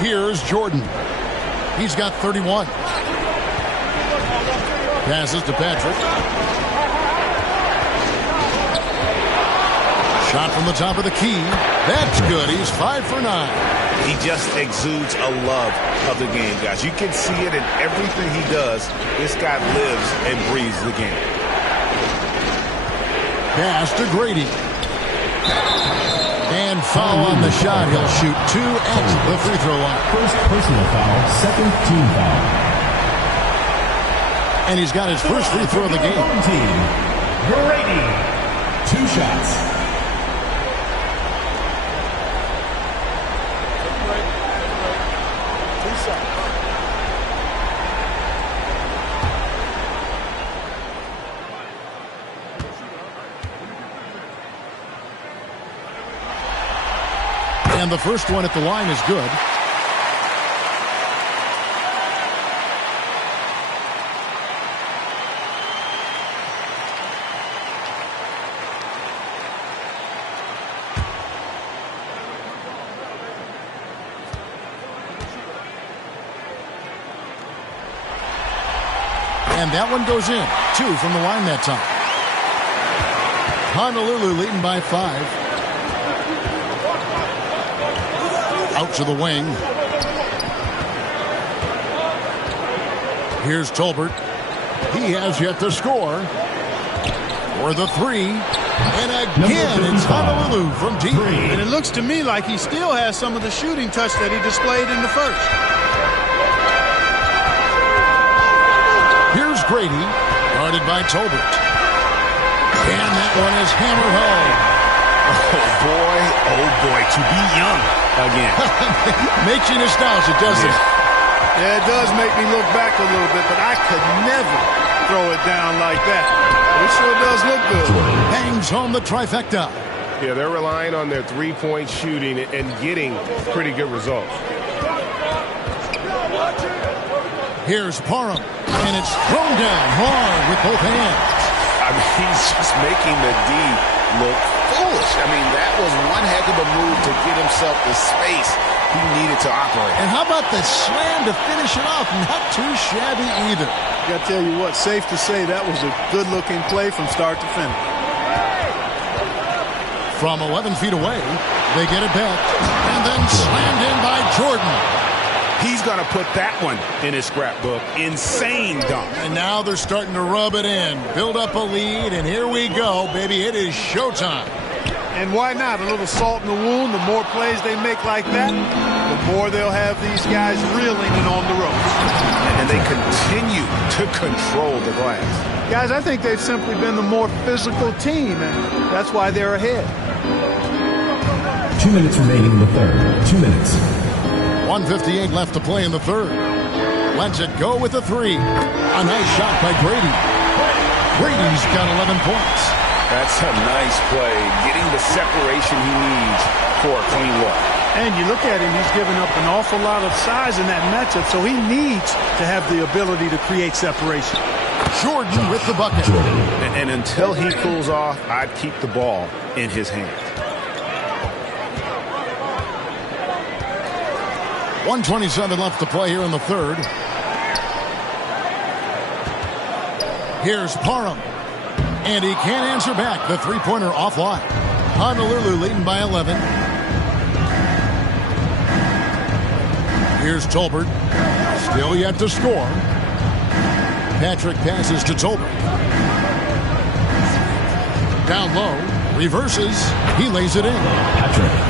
Here's Jordan. He's got 31. Passes to Patrick. Shot from the top of the key. That's good. He's 5 for 9. He just exudes a love of the game, guys. You can see it in everything he does. This guy lives and breathes the game. Pass to Grady. And foul on the shot. He'll shoot 2 at the free throw line. First personal foul, second team foul. And he's got his first free throw of the game. Home team, Grady. 2 shots. And the first one at the line is good. And that one goes in. 2 from the line that time. Honolulu leading by 5. Out to the wing. Here's Tolbert. He has yet to score. For the 3. And again, it's Honolulu from deep. And it looks to me like he still has some of the shooting touch that he displayed in the first. Here's Grady, guarded by Tolbert. And that one is hammered home. Oh boy, to be young again. Makes you nostalgic, doesn't it? Yeah, it does make me look back a little bit, but I could never throw it down like that. It sure does look good. Bangs home the trifecta. Yeah, they're relying on their three-point shooting and getting pretty good results. Here's Parham, and it's thrown down hard with both hands. I mean, he's just making the D look foolish. I mean, that was one heck of a move to get himself the space he needed to operate. And how about the slam to finish it off? Not too shabby either. I got to tell you what, safe to say that was a good-looking play from start to finish. From 11 feet away, they get it back, and then slammed in by Jordan. He's going to put that one in his scrapbook. Insane dunk. And now they're starting to rub it in, build up a lead, and here we go, baby. It is showtime. And why not? A little salt in the wound. The more plays they make like that, the more they'll have these guys reeling and on the ropes. And they continue to control the glass. Guys, I think they've simply been the more physical team, and that's why they're ahead. 2 minutes remaining in the third. 2 minutes. 1:58 left to play in the third. Lets it go with the 3. A nice shot by Grady. Grady's got 11 points. That's a nice play, getting the separation he needs for a clean look. And you look at him, he's given up an awful lot of size in that matchup, so he needs to have the ability to create separation. Jordan with the bucket. And until he cools off, I'd keep the ball in his hands. 1:27 left to play here in the third. Here's Parham. And he can't answer back. The three-pointer offline. Honolulu leading by 11. Here's Tolbert. Still yet to score. Patrick passes to Tolbert. Down low. Reverses. He lays it in.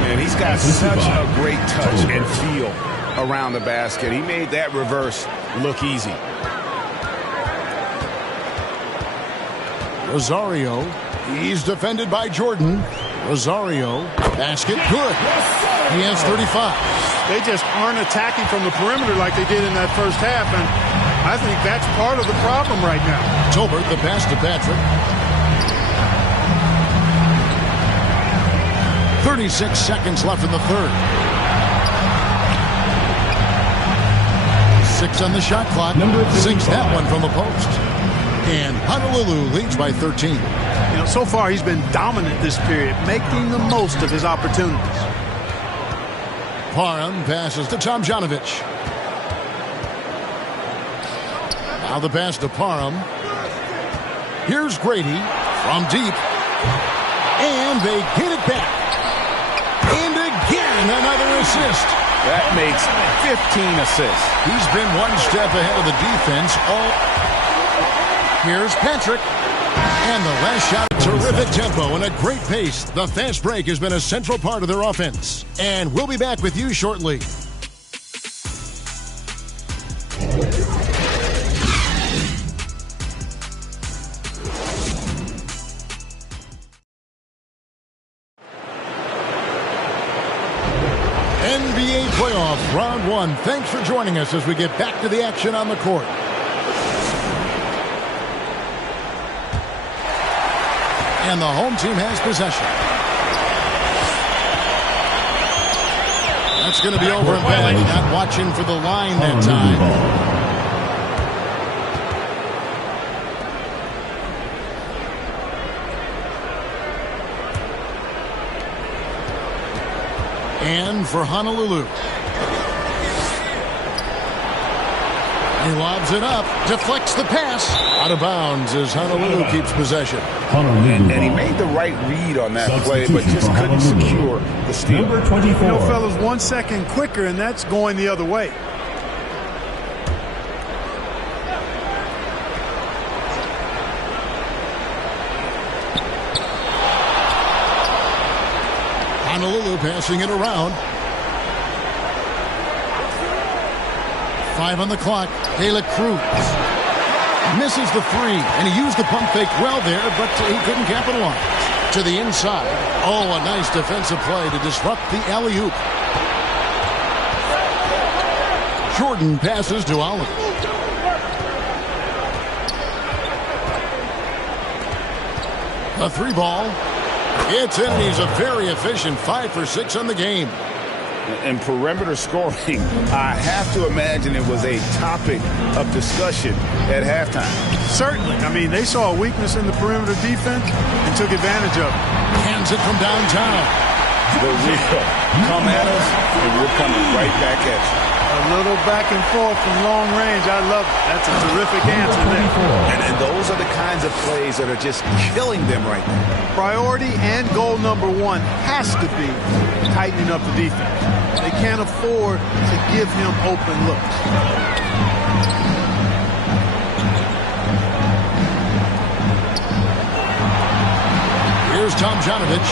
Man, he's got such a great touch and feel around the basket. He made that reverse look easy. Rosario. He's defended by Jordan. Rosario. Basket good. He has 35. They just aren't attacking from the perimeter like they did in that first half, and I think that's part of the problem right now. Tolbert, the pass to Patrick. 36 seconds left in the third. 6 on the shot clock. Sinks that one from the post. And Honolulu leads by 13. You know, so far he's been dominant this period, making the most of his opportunities. Parham passes to Tomjanovich. Now the pass to Parham. Here's Grady from deep. And they get it back. And again, another assist. That makes 15 assists. He's been one step ahead of the defense. Here's Patrick. And the last shot, terrific tempo and a great pace. The fast break has been a central part of their offense. And we'll be back with you shortly. NBA playoff round 1. Thanks for joining us as we get back to the action on the court. And the home team has possession. That's going to be over and back. Not watching for the line that time. And for Honolulu. He lobs it up, deflects the pass. Out of bounds as Honolulu keeps possession. And he made the right read on that play, but just couldn't secure the steal. Number 24. You know, fellas, 1 second quicker, and that's going the other way. Honolulu passing it around. 5 on the clock. De La Cruz misses the 3, and he used the pump fake well there, but he couldn't capitalize. To the inside. Oh, a nice defensive play to disrupt the alley-oop. Jordan passes to Allen. A 3 ball. It's in, and he's a very efficient 5 for 6 on the game. And perimeter scoring, I have to imagine it was a topic of discussion at halftime. Certainly. I mean, they saw a weakness in the perimeter defense and took advantage of it. Hands it from downtown. The real. Come at us, and we're coming right back at you. A little back and forth from long range. I love it. That's a terrific answer there. And those are the kinds of plays that are just killing them right now. Priority and goal number 1 has to be tightening up the defense. They can't afford to give him open looks. Here's Tomjanovich.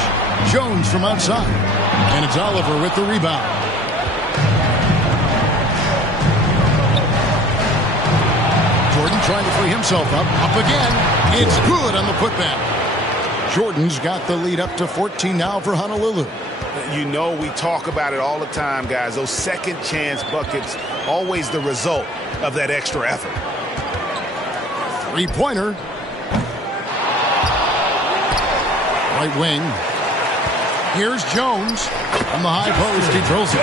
Jones from outside. And it's Oliver with the rebound. Jordan trying to free himself up. Up again. It's good on the putback. Jordan's got the lead up to 14 now for Honolulu. You know, we talk about it all the time, guys. Those second chance buckets, always the result of that extra effort. 3-pointer. Right wing. Here's Jones. On the high post, he drills it.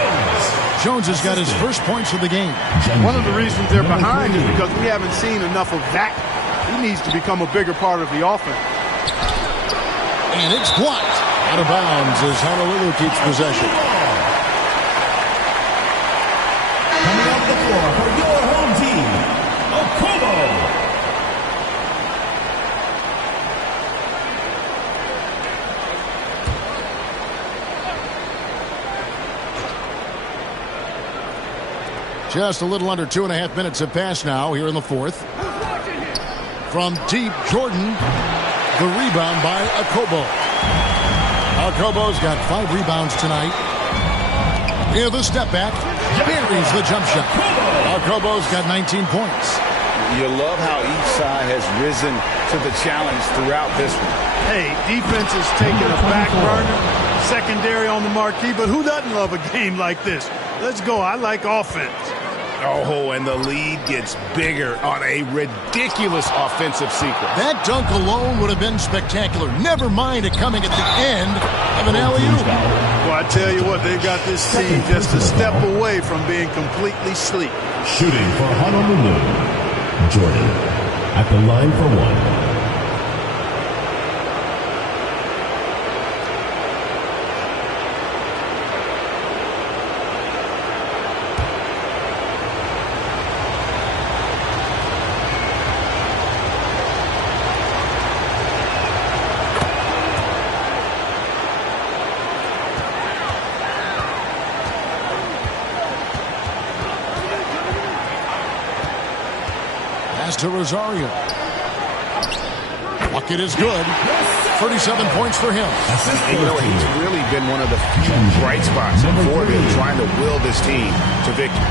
Jones has got his first points of the game. One of the reasons they're behind is because we haven't seen enough of that. He needs to become a bigger part of the offense. And it's blocked. Out of bounds as Honolulu keeps possession. Coming off the floor for your home team, Okobo. Just a little under 2.5 minutes have passed now here in the 4th. From deep, Jordan. The rebound by Okobo. Okobo's got 5 rebounds tonight. Here the step back. Buries the jump shot. Okobo's got 19 points. You love how each side has risen to the challenge throughout this one. Hey, defense is taking a back burner. Secondary on the marquee, but who doesn't love a game like this? Let's go. I like offense. Oh, and the lead gets bigger on a ridiculous offensive sequence. That dunk alone would have been spectacular. Never mind it coming at the end of an alley-oop. Well, I tell you what, they've got this team just a step away from being completely sleep. Shooting for Honolulu, Jordan at the line for 1. to Rosario. Bucket is good. 37 points for him. And you know, he's really been one of the few bright spots for them, trying to will this team to victory.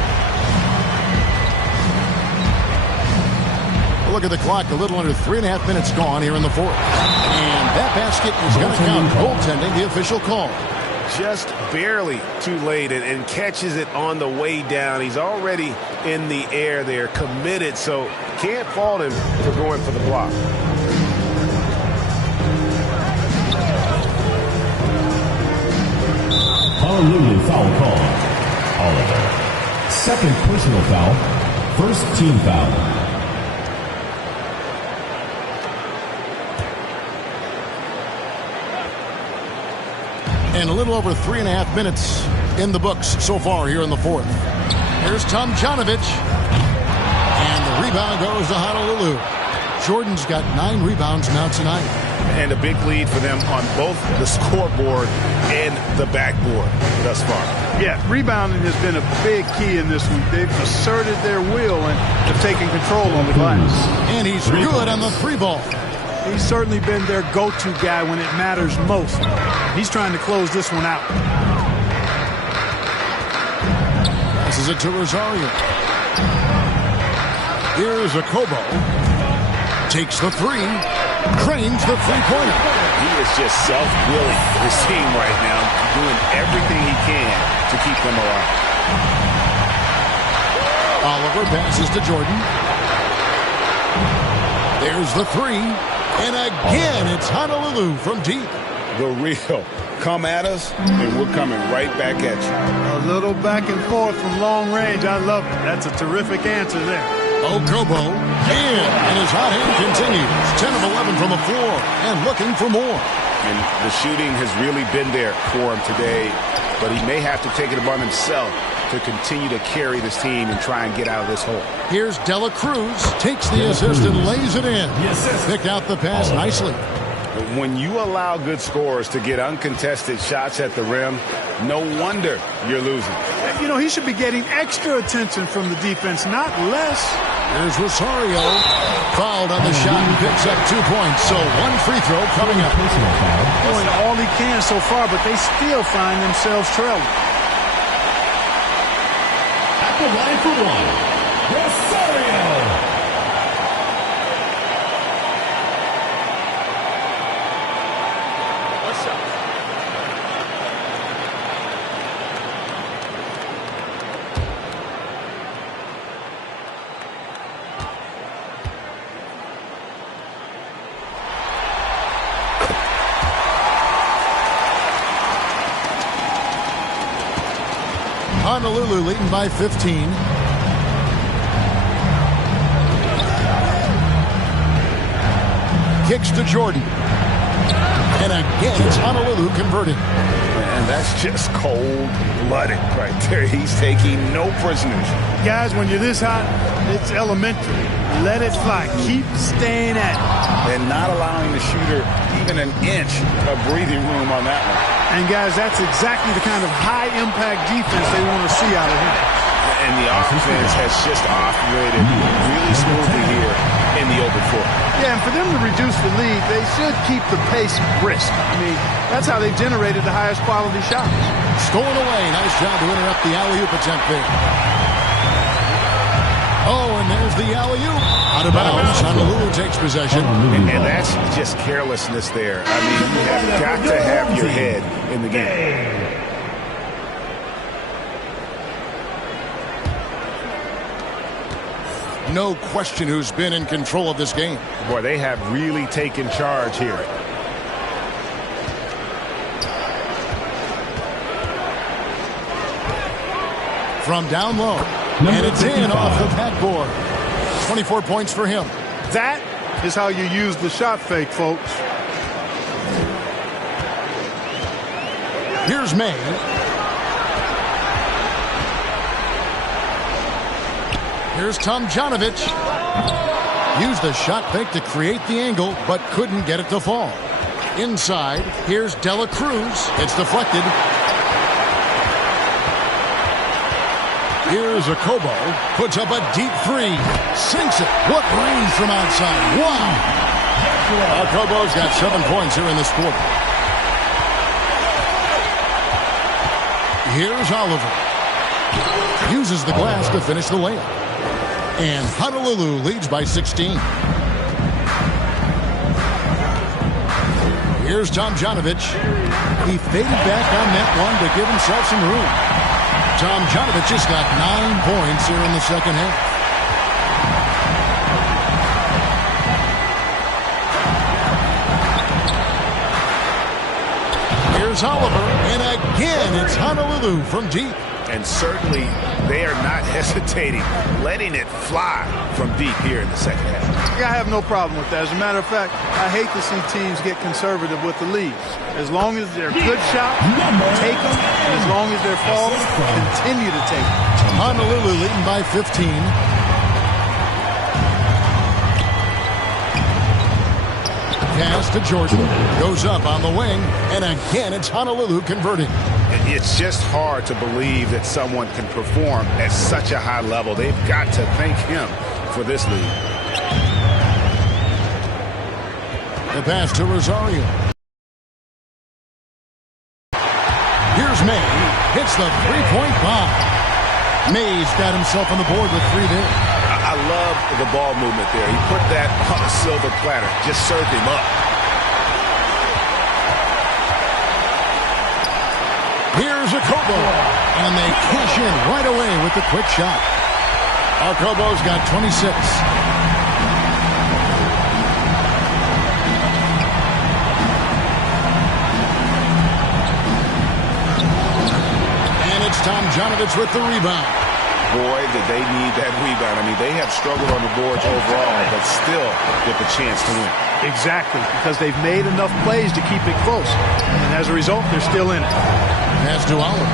Look at the clock. A little under 3.5 minutes gone here in the fourth. And that basket is going to count. Goaltending, the official call. Just barely too late and catches it on the way down. He's already in the air there, committed, so can't fault him for going for the block. Honolulu foul call. Oliver. Second personal foul. First team foul. And a little over 3.5 minutes in the books so far here in the fourth. Here's Tomjanovich. And the rebound goes to Honolulu. Jordan's got 9 rebounds now tonight. And a big lead for them on both the scoreboard and the backboard thus far. Yeah, rebounding has been a big key in this one. They've asserted their will and have taken control on the glass. And he's good on the 3-ball. He's certainly been their go-to guy when it matters most. He's trying to close this one out. This is it to Rosario. Here's a Kobo. Takes the 3. Cranes the 3-pointer. He is just self-willing this team right now, doing everything he can to keep them alive. Oliver passes to Jordan. There's the 3. And again, it's Honolulu from deep. The real. Come at us, and we're coming right back at you. A little back and forth from long range. I love it. That's a terrific answer there. Okobo in, and his hot hand continues. 10 of 11 from the floor, and looking for more. And the shooting has really been there for him today, but he may have to take it upon himself to continue to carry this team and try and get out of this hole. Here's Dela Cruz, takes the assist and lays it in. Picked out the pass nicely. When you allow good scorers to get uncontested shots at the rim, no wonder you're losing. You know, he should be getting extra attention from the defense, not less. Here's Rosario. Fouled on the shot and picks up 2 points. So 1 free throw coming up. Doing all he can so far, but they still find themselves trailing. At the line for 1, Rosario. Honolulu leading by 15. Kicks to Jordan. And again, it's Honolulu converting. And that's just cold-blooded right there. He's taking no prisoners. Guys, when you're this hot, it's elementary. Let it fly. Keep staying at it. And not allowing the shooter even an inch of breathing room on that one. And, guys, that's exactly the kind of high-impact defense they want to see out of him. And the offense has just operated really smoothly here in the open floor. Yeah, and for them to reduce the lead, they should keep the pace brisk. I mean, that's how they've generated the highest quality shots. Stolen away. Nice job to interrupt the alley-oop attempt there. Oh, and there's the alley-oop. Out of bounds. Honolulu takes possession. And that's just carelessness there. I mean, you have got to have your head in the game. No question who's been in control of this game. Boy, they have really taken charge here. From down low. And it's in off the backboard. 24 points for him. That is how you use the shot fake, folks. Here's May. Here's Tomjanovich. Used the shot fake to create the angle, but couldn't get it to fall. Inside, here's Dela Cruz. It's deflected. Here's a Kobo. Puts up a deep three. Sinks it. What range from outside. Wow. Kobo's got 7 points here in this quarter. Here's Oliver. Uses the glass to finish the layup. And Honolulu leads by 16. Here's Tomjanovich. He faded back on that one to give himself some room. Tomjanovich just got 9 points here in the second half. Here's Oliver, and again it's Honolulu from deep. And certainly they are not hesitating, letting it fly from deep here in the second half. Yeah, I have no problem with that. As a matter of fact, I hate to see teams get conservative with the leads. As long as they're good shots, take them. And as long as they're falling, continue to take them. Honolulu leading by 15. Pass to Jordan. Goes up on the wing. And again, it's Honolulu converting. It's just hard to believe that someone can perform at such a high level. They've got to thank him for this lead. The pass to Rosario. Here's May. Hits the three-point bomb. May's got himself on the board with 3 there. I love the ball movement there. He put that on a silver platter. Just served him up. Here's a Kobo, and they cash in right away with the quick shot. Kobo's got 26. And it's Tomjanovich with the rebound. Boy, did they need that rebound. I mean, they have struggled on the boards overall, but still get the chance to win. Exactly, because they've made enough plays to keep it close. And as a result, they're still in it. Pass to Oliver.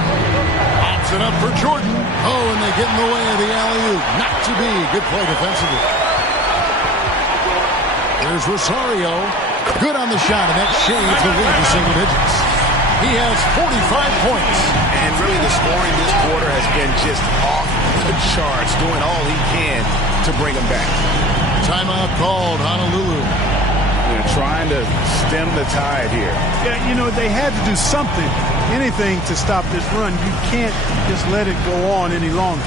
Pops it up for Jordan. Oh, and they get in the way of the alley-oop. Not to be. Good play defensively. There's Rosario. Good on the shot, and that shaves the lead to single digits. He has 45 points. And really the scoring this quarter has been just off the charts, doing all he can to bring them back. Timeout called, Honolulu. They're trying to stem the tide here. Yeah, you know, they had to do something, anything to stop this run. You can't just let it go on any longer.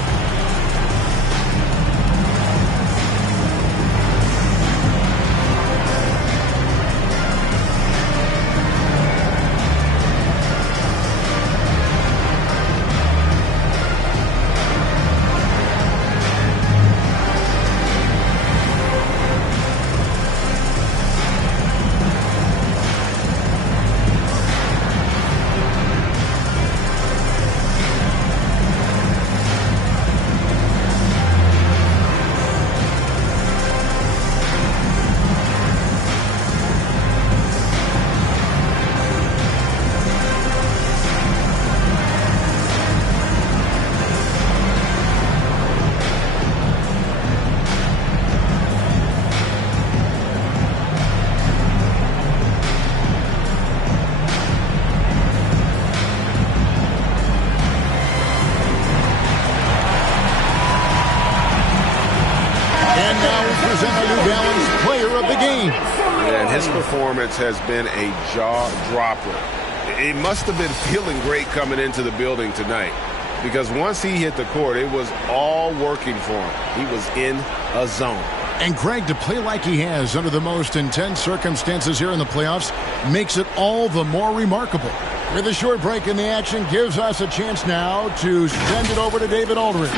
Performance has been a jaw-dropper. It must have been feeling great coming into the building tonight, because once he hit the court, it was all working for him. He was in a zone. And Greg, to play like he has under the most intense circumstances here in the playoffs makes it all the more remarkable. With a short break in the action, gives us a chance now to send it over to David Aldridge.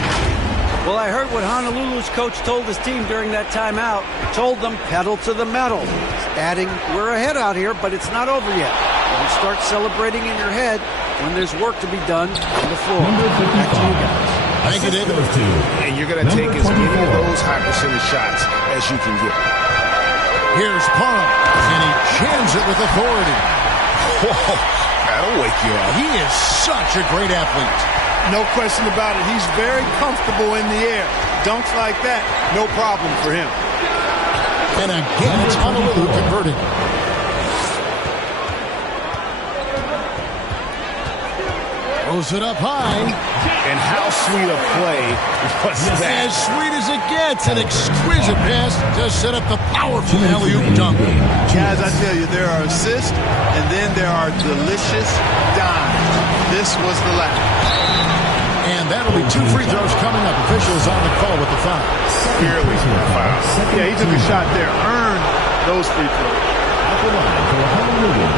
Well, I heard what Honolulu's coach told his team during that timeout. Told them pedal to the metal. Adding, we're ahead out here, but it's not over yet. You start celebrating in your head when there's work to be done on the floor. Back to you guys. Thank you, David. And you're going to take as many of those high percentage shots as you can get. Here's Parham, and he jams it with authority. Whoa, that'll wake you up. He is such a great athlete. No question about it. He's very comfortable in the air. Dunks like that, no problem for him. And again, it's Honolulu converting. Throws it up high. And how sweet a play was that? As sweet as it gets. An exquisite pass to set up the powerful alley-oop dunk. Guys, I tell you, there are assists, and then there are delicious dimes. This was the last. And that'll be 2 free throws coming up. Officials on the call with the foul. Clearly a foul. Yeah, he took a shot there. Earned those free throws. At the line for Honolulu,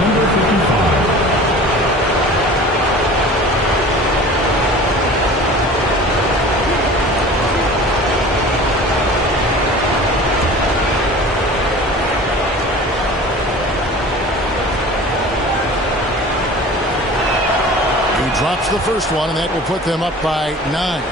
number 55. Drops the first one, and that will put them up by 9.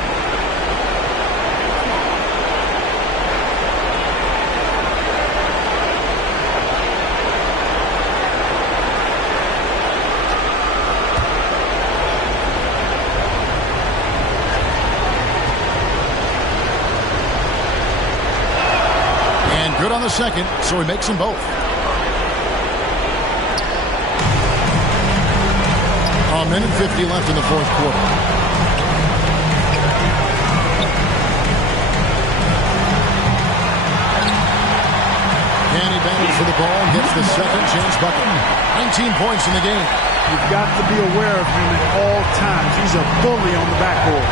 And good on the second, so he makes them both. A minute 50 left in the fourth quarter. And he battles for the ball and gets the second chance bucket. 19 points in the game. You've got to be aware of him at all times. He's a bully on the backboard.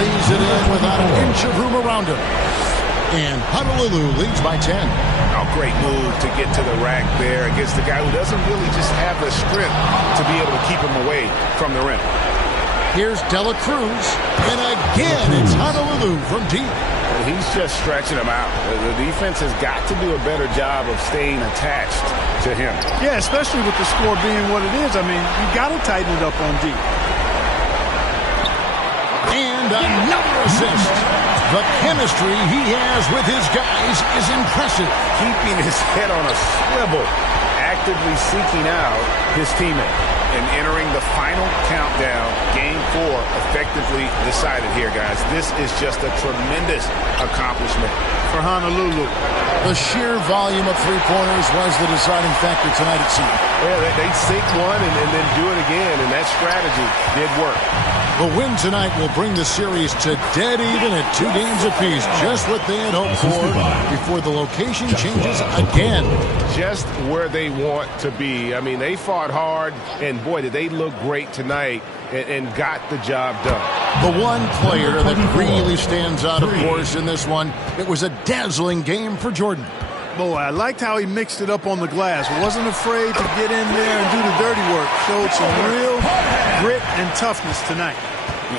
Lays it in without an inch of room around him. And Honolulu leads by 10. A great move to get to the rack there against the guy who doesn't really just have the strength to be able to keep him away from the rim. Here's Dela Cruz, and again it's Honolulu from deep. Well, he's just stretching him out. The defense has got to do a better job of staying attached to him. Yeah, especially with the score being what it is. I mean, you got to tighten it up on deep. And another assist. The chemistry he has with his guys is impressive. Keeping his head on a swivel, actively seeking out his teammate. And entering the final countdown, Game 4 effectively decided here, guys. This is just a tremendous accomplishment for Honolulu. The sheer volume of three-pointers was the deciding factor tonight, it seemed. Yeah, they sink one and then do it again, and that strategy did work. The win tonight will bring the series to dead even at 2 games apiece, just what they had hoped for before the location changes again. Just where they want to be. I mean, they fought hard, and boy, did they look great tonight and got the job done. The one player that really stands out, of course, in this one, it was a dazzling game for Jordan. Boy, I liked how he mixed it up on the glass. Wasn't afraid to get in there and do the dirty work. Showed some real grit and toughness tonight.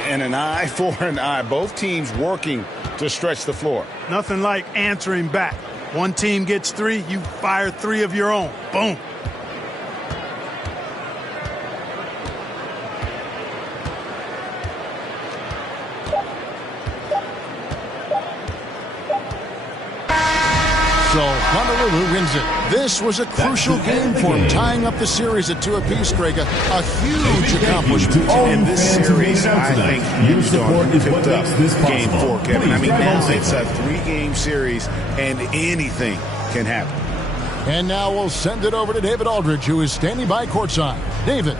And an eye for an eye. Both teams working to stretch the floor. Nothing like answering back. One team gets 3, you fire 3 of your own. Boom. So Honolulu wins it. This was a crucial game for him, tying up the series at 2 apiece, Greg. A huge accomplishment. In this series, I think Houston picked up Game 4, Kevin. I mean, now it's a 3-game series, and anything can happen. And now we'll send it over to David Aldridge, who is standing by courtside. David.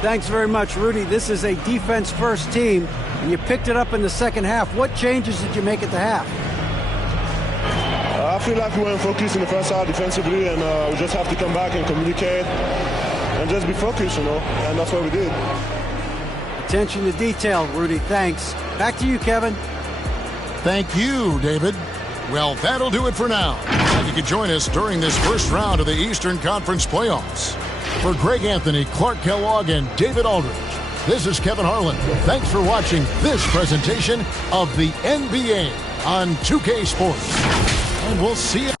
Thanks very much, Rudy. This is a defense-first team, and you picked it up in the second half. What changes did you make at the half? I feel like we weren't focused in the first half defensively, and we just have to come back and communicate and just be focused, and that's what we did. Attention to detail, Rudy. Thanks. Back to you, Kevin. Thank you, David. Well, that'll do it for now. Glad you could join us during this first round of the Eastern Conference playoffs. For Greg Anthony, Clark Kellogg, and David Aldridge, this is Kevin Harlan. Thanks for watching this presentation of the NBA on 2K Sports. And we'll see you.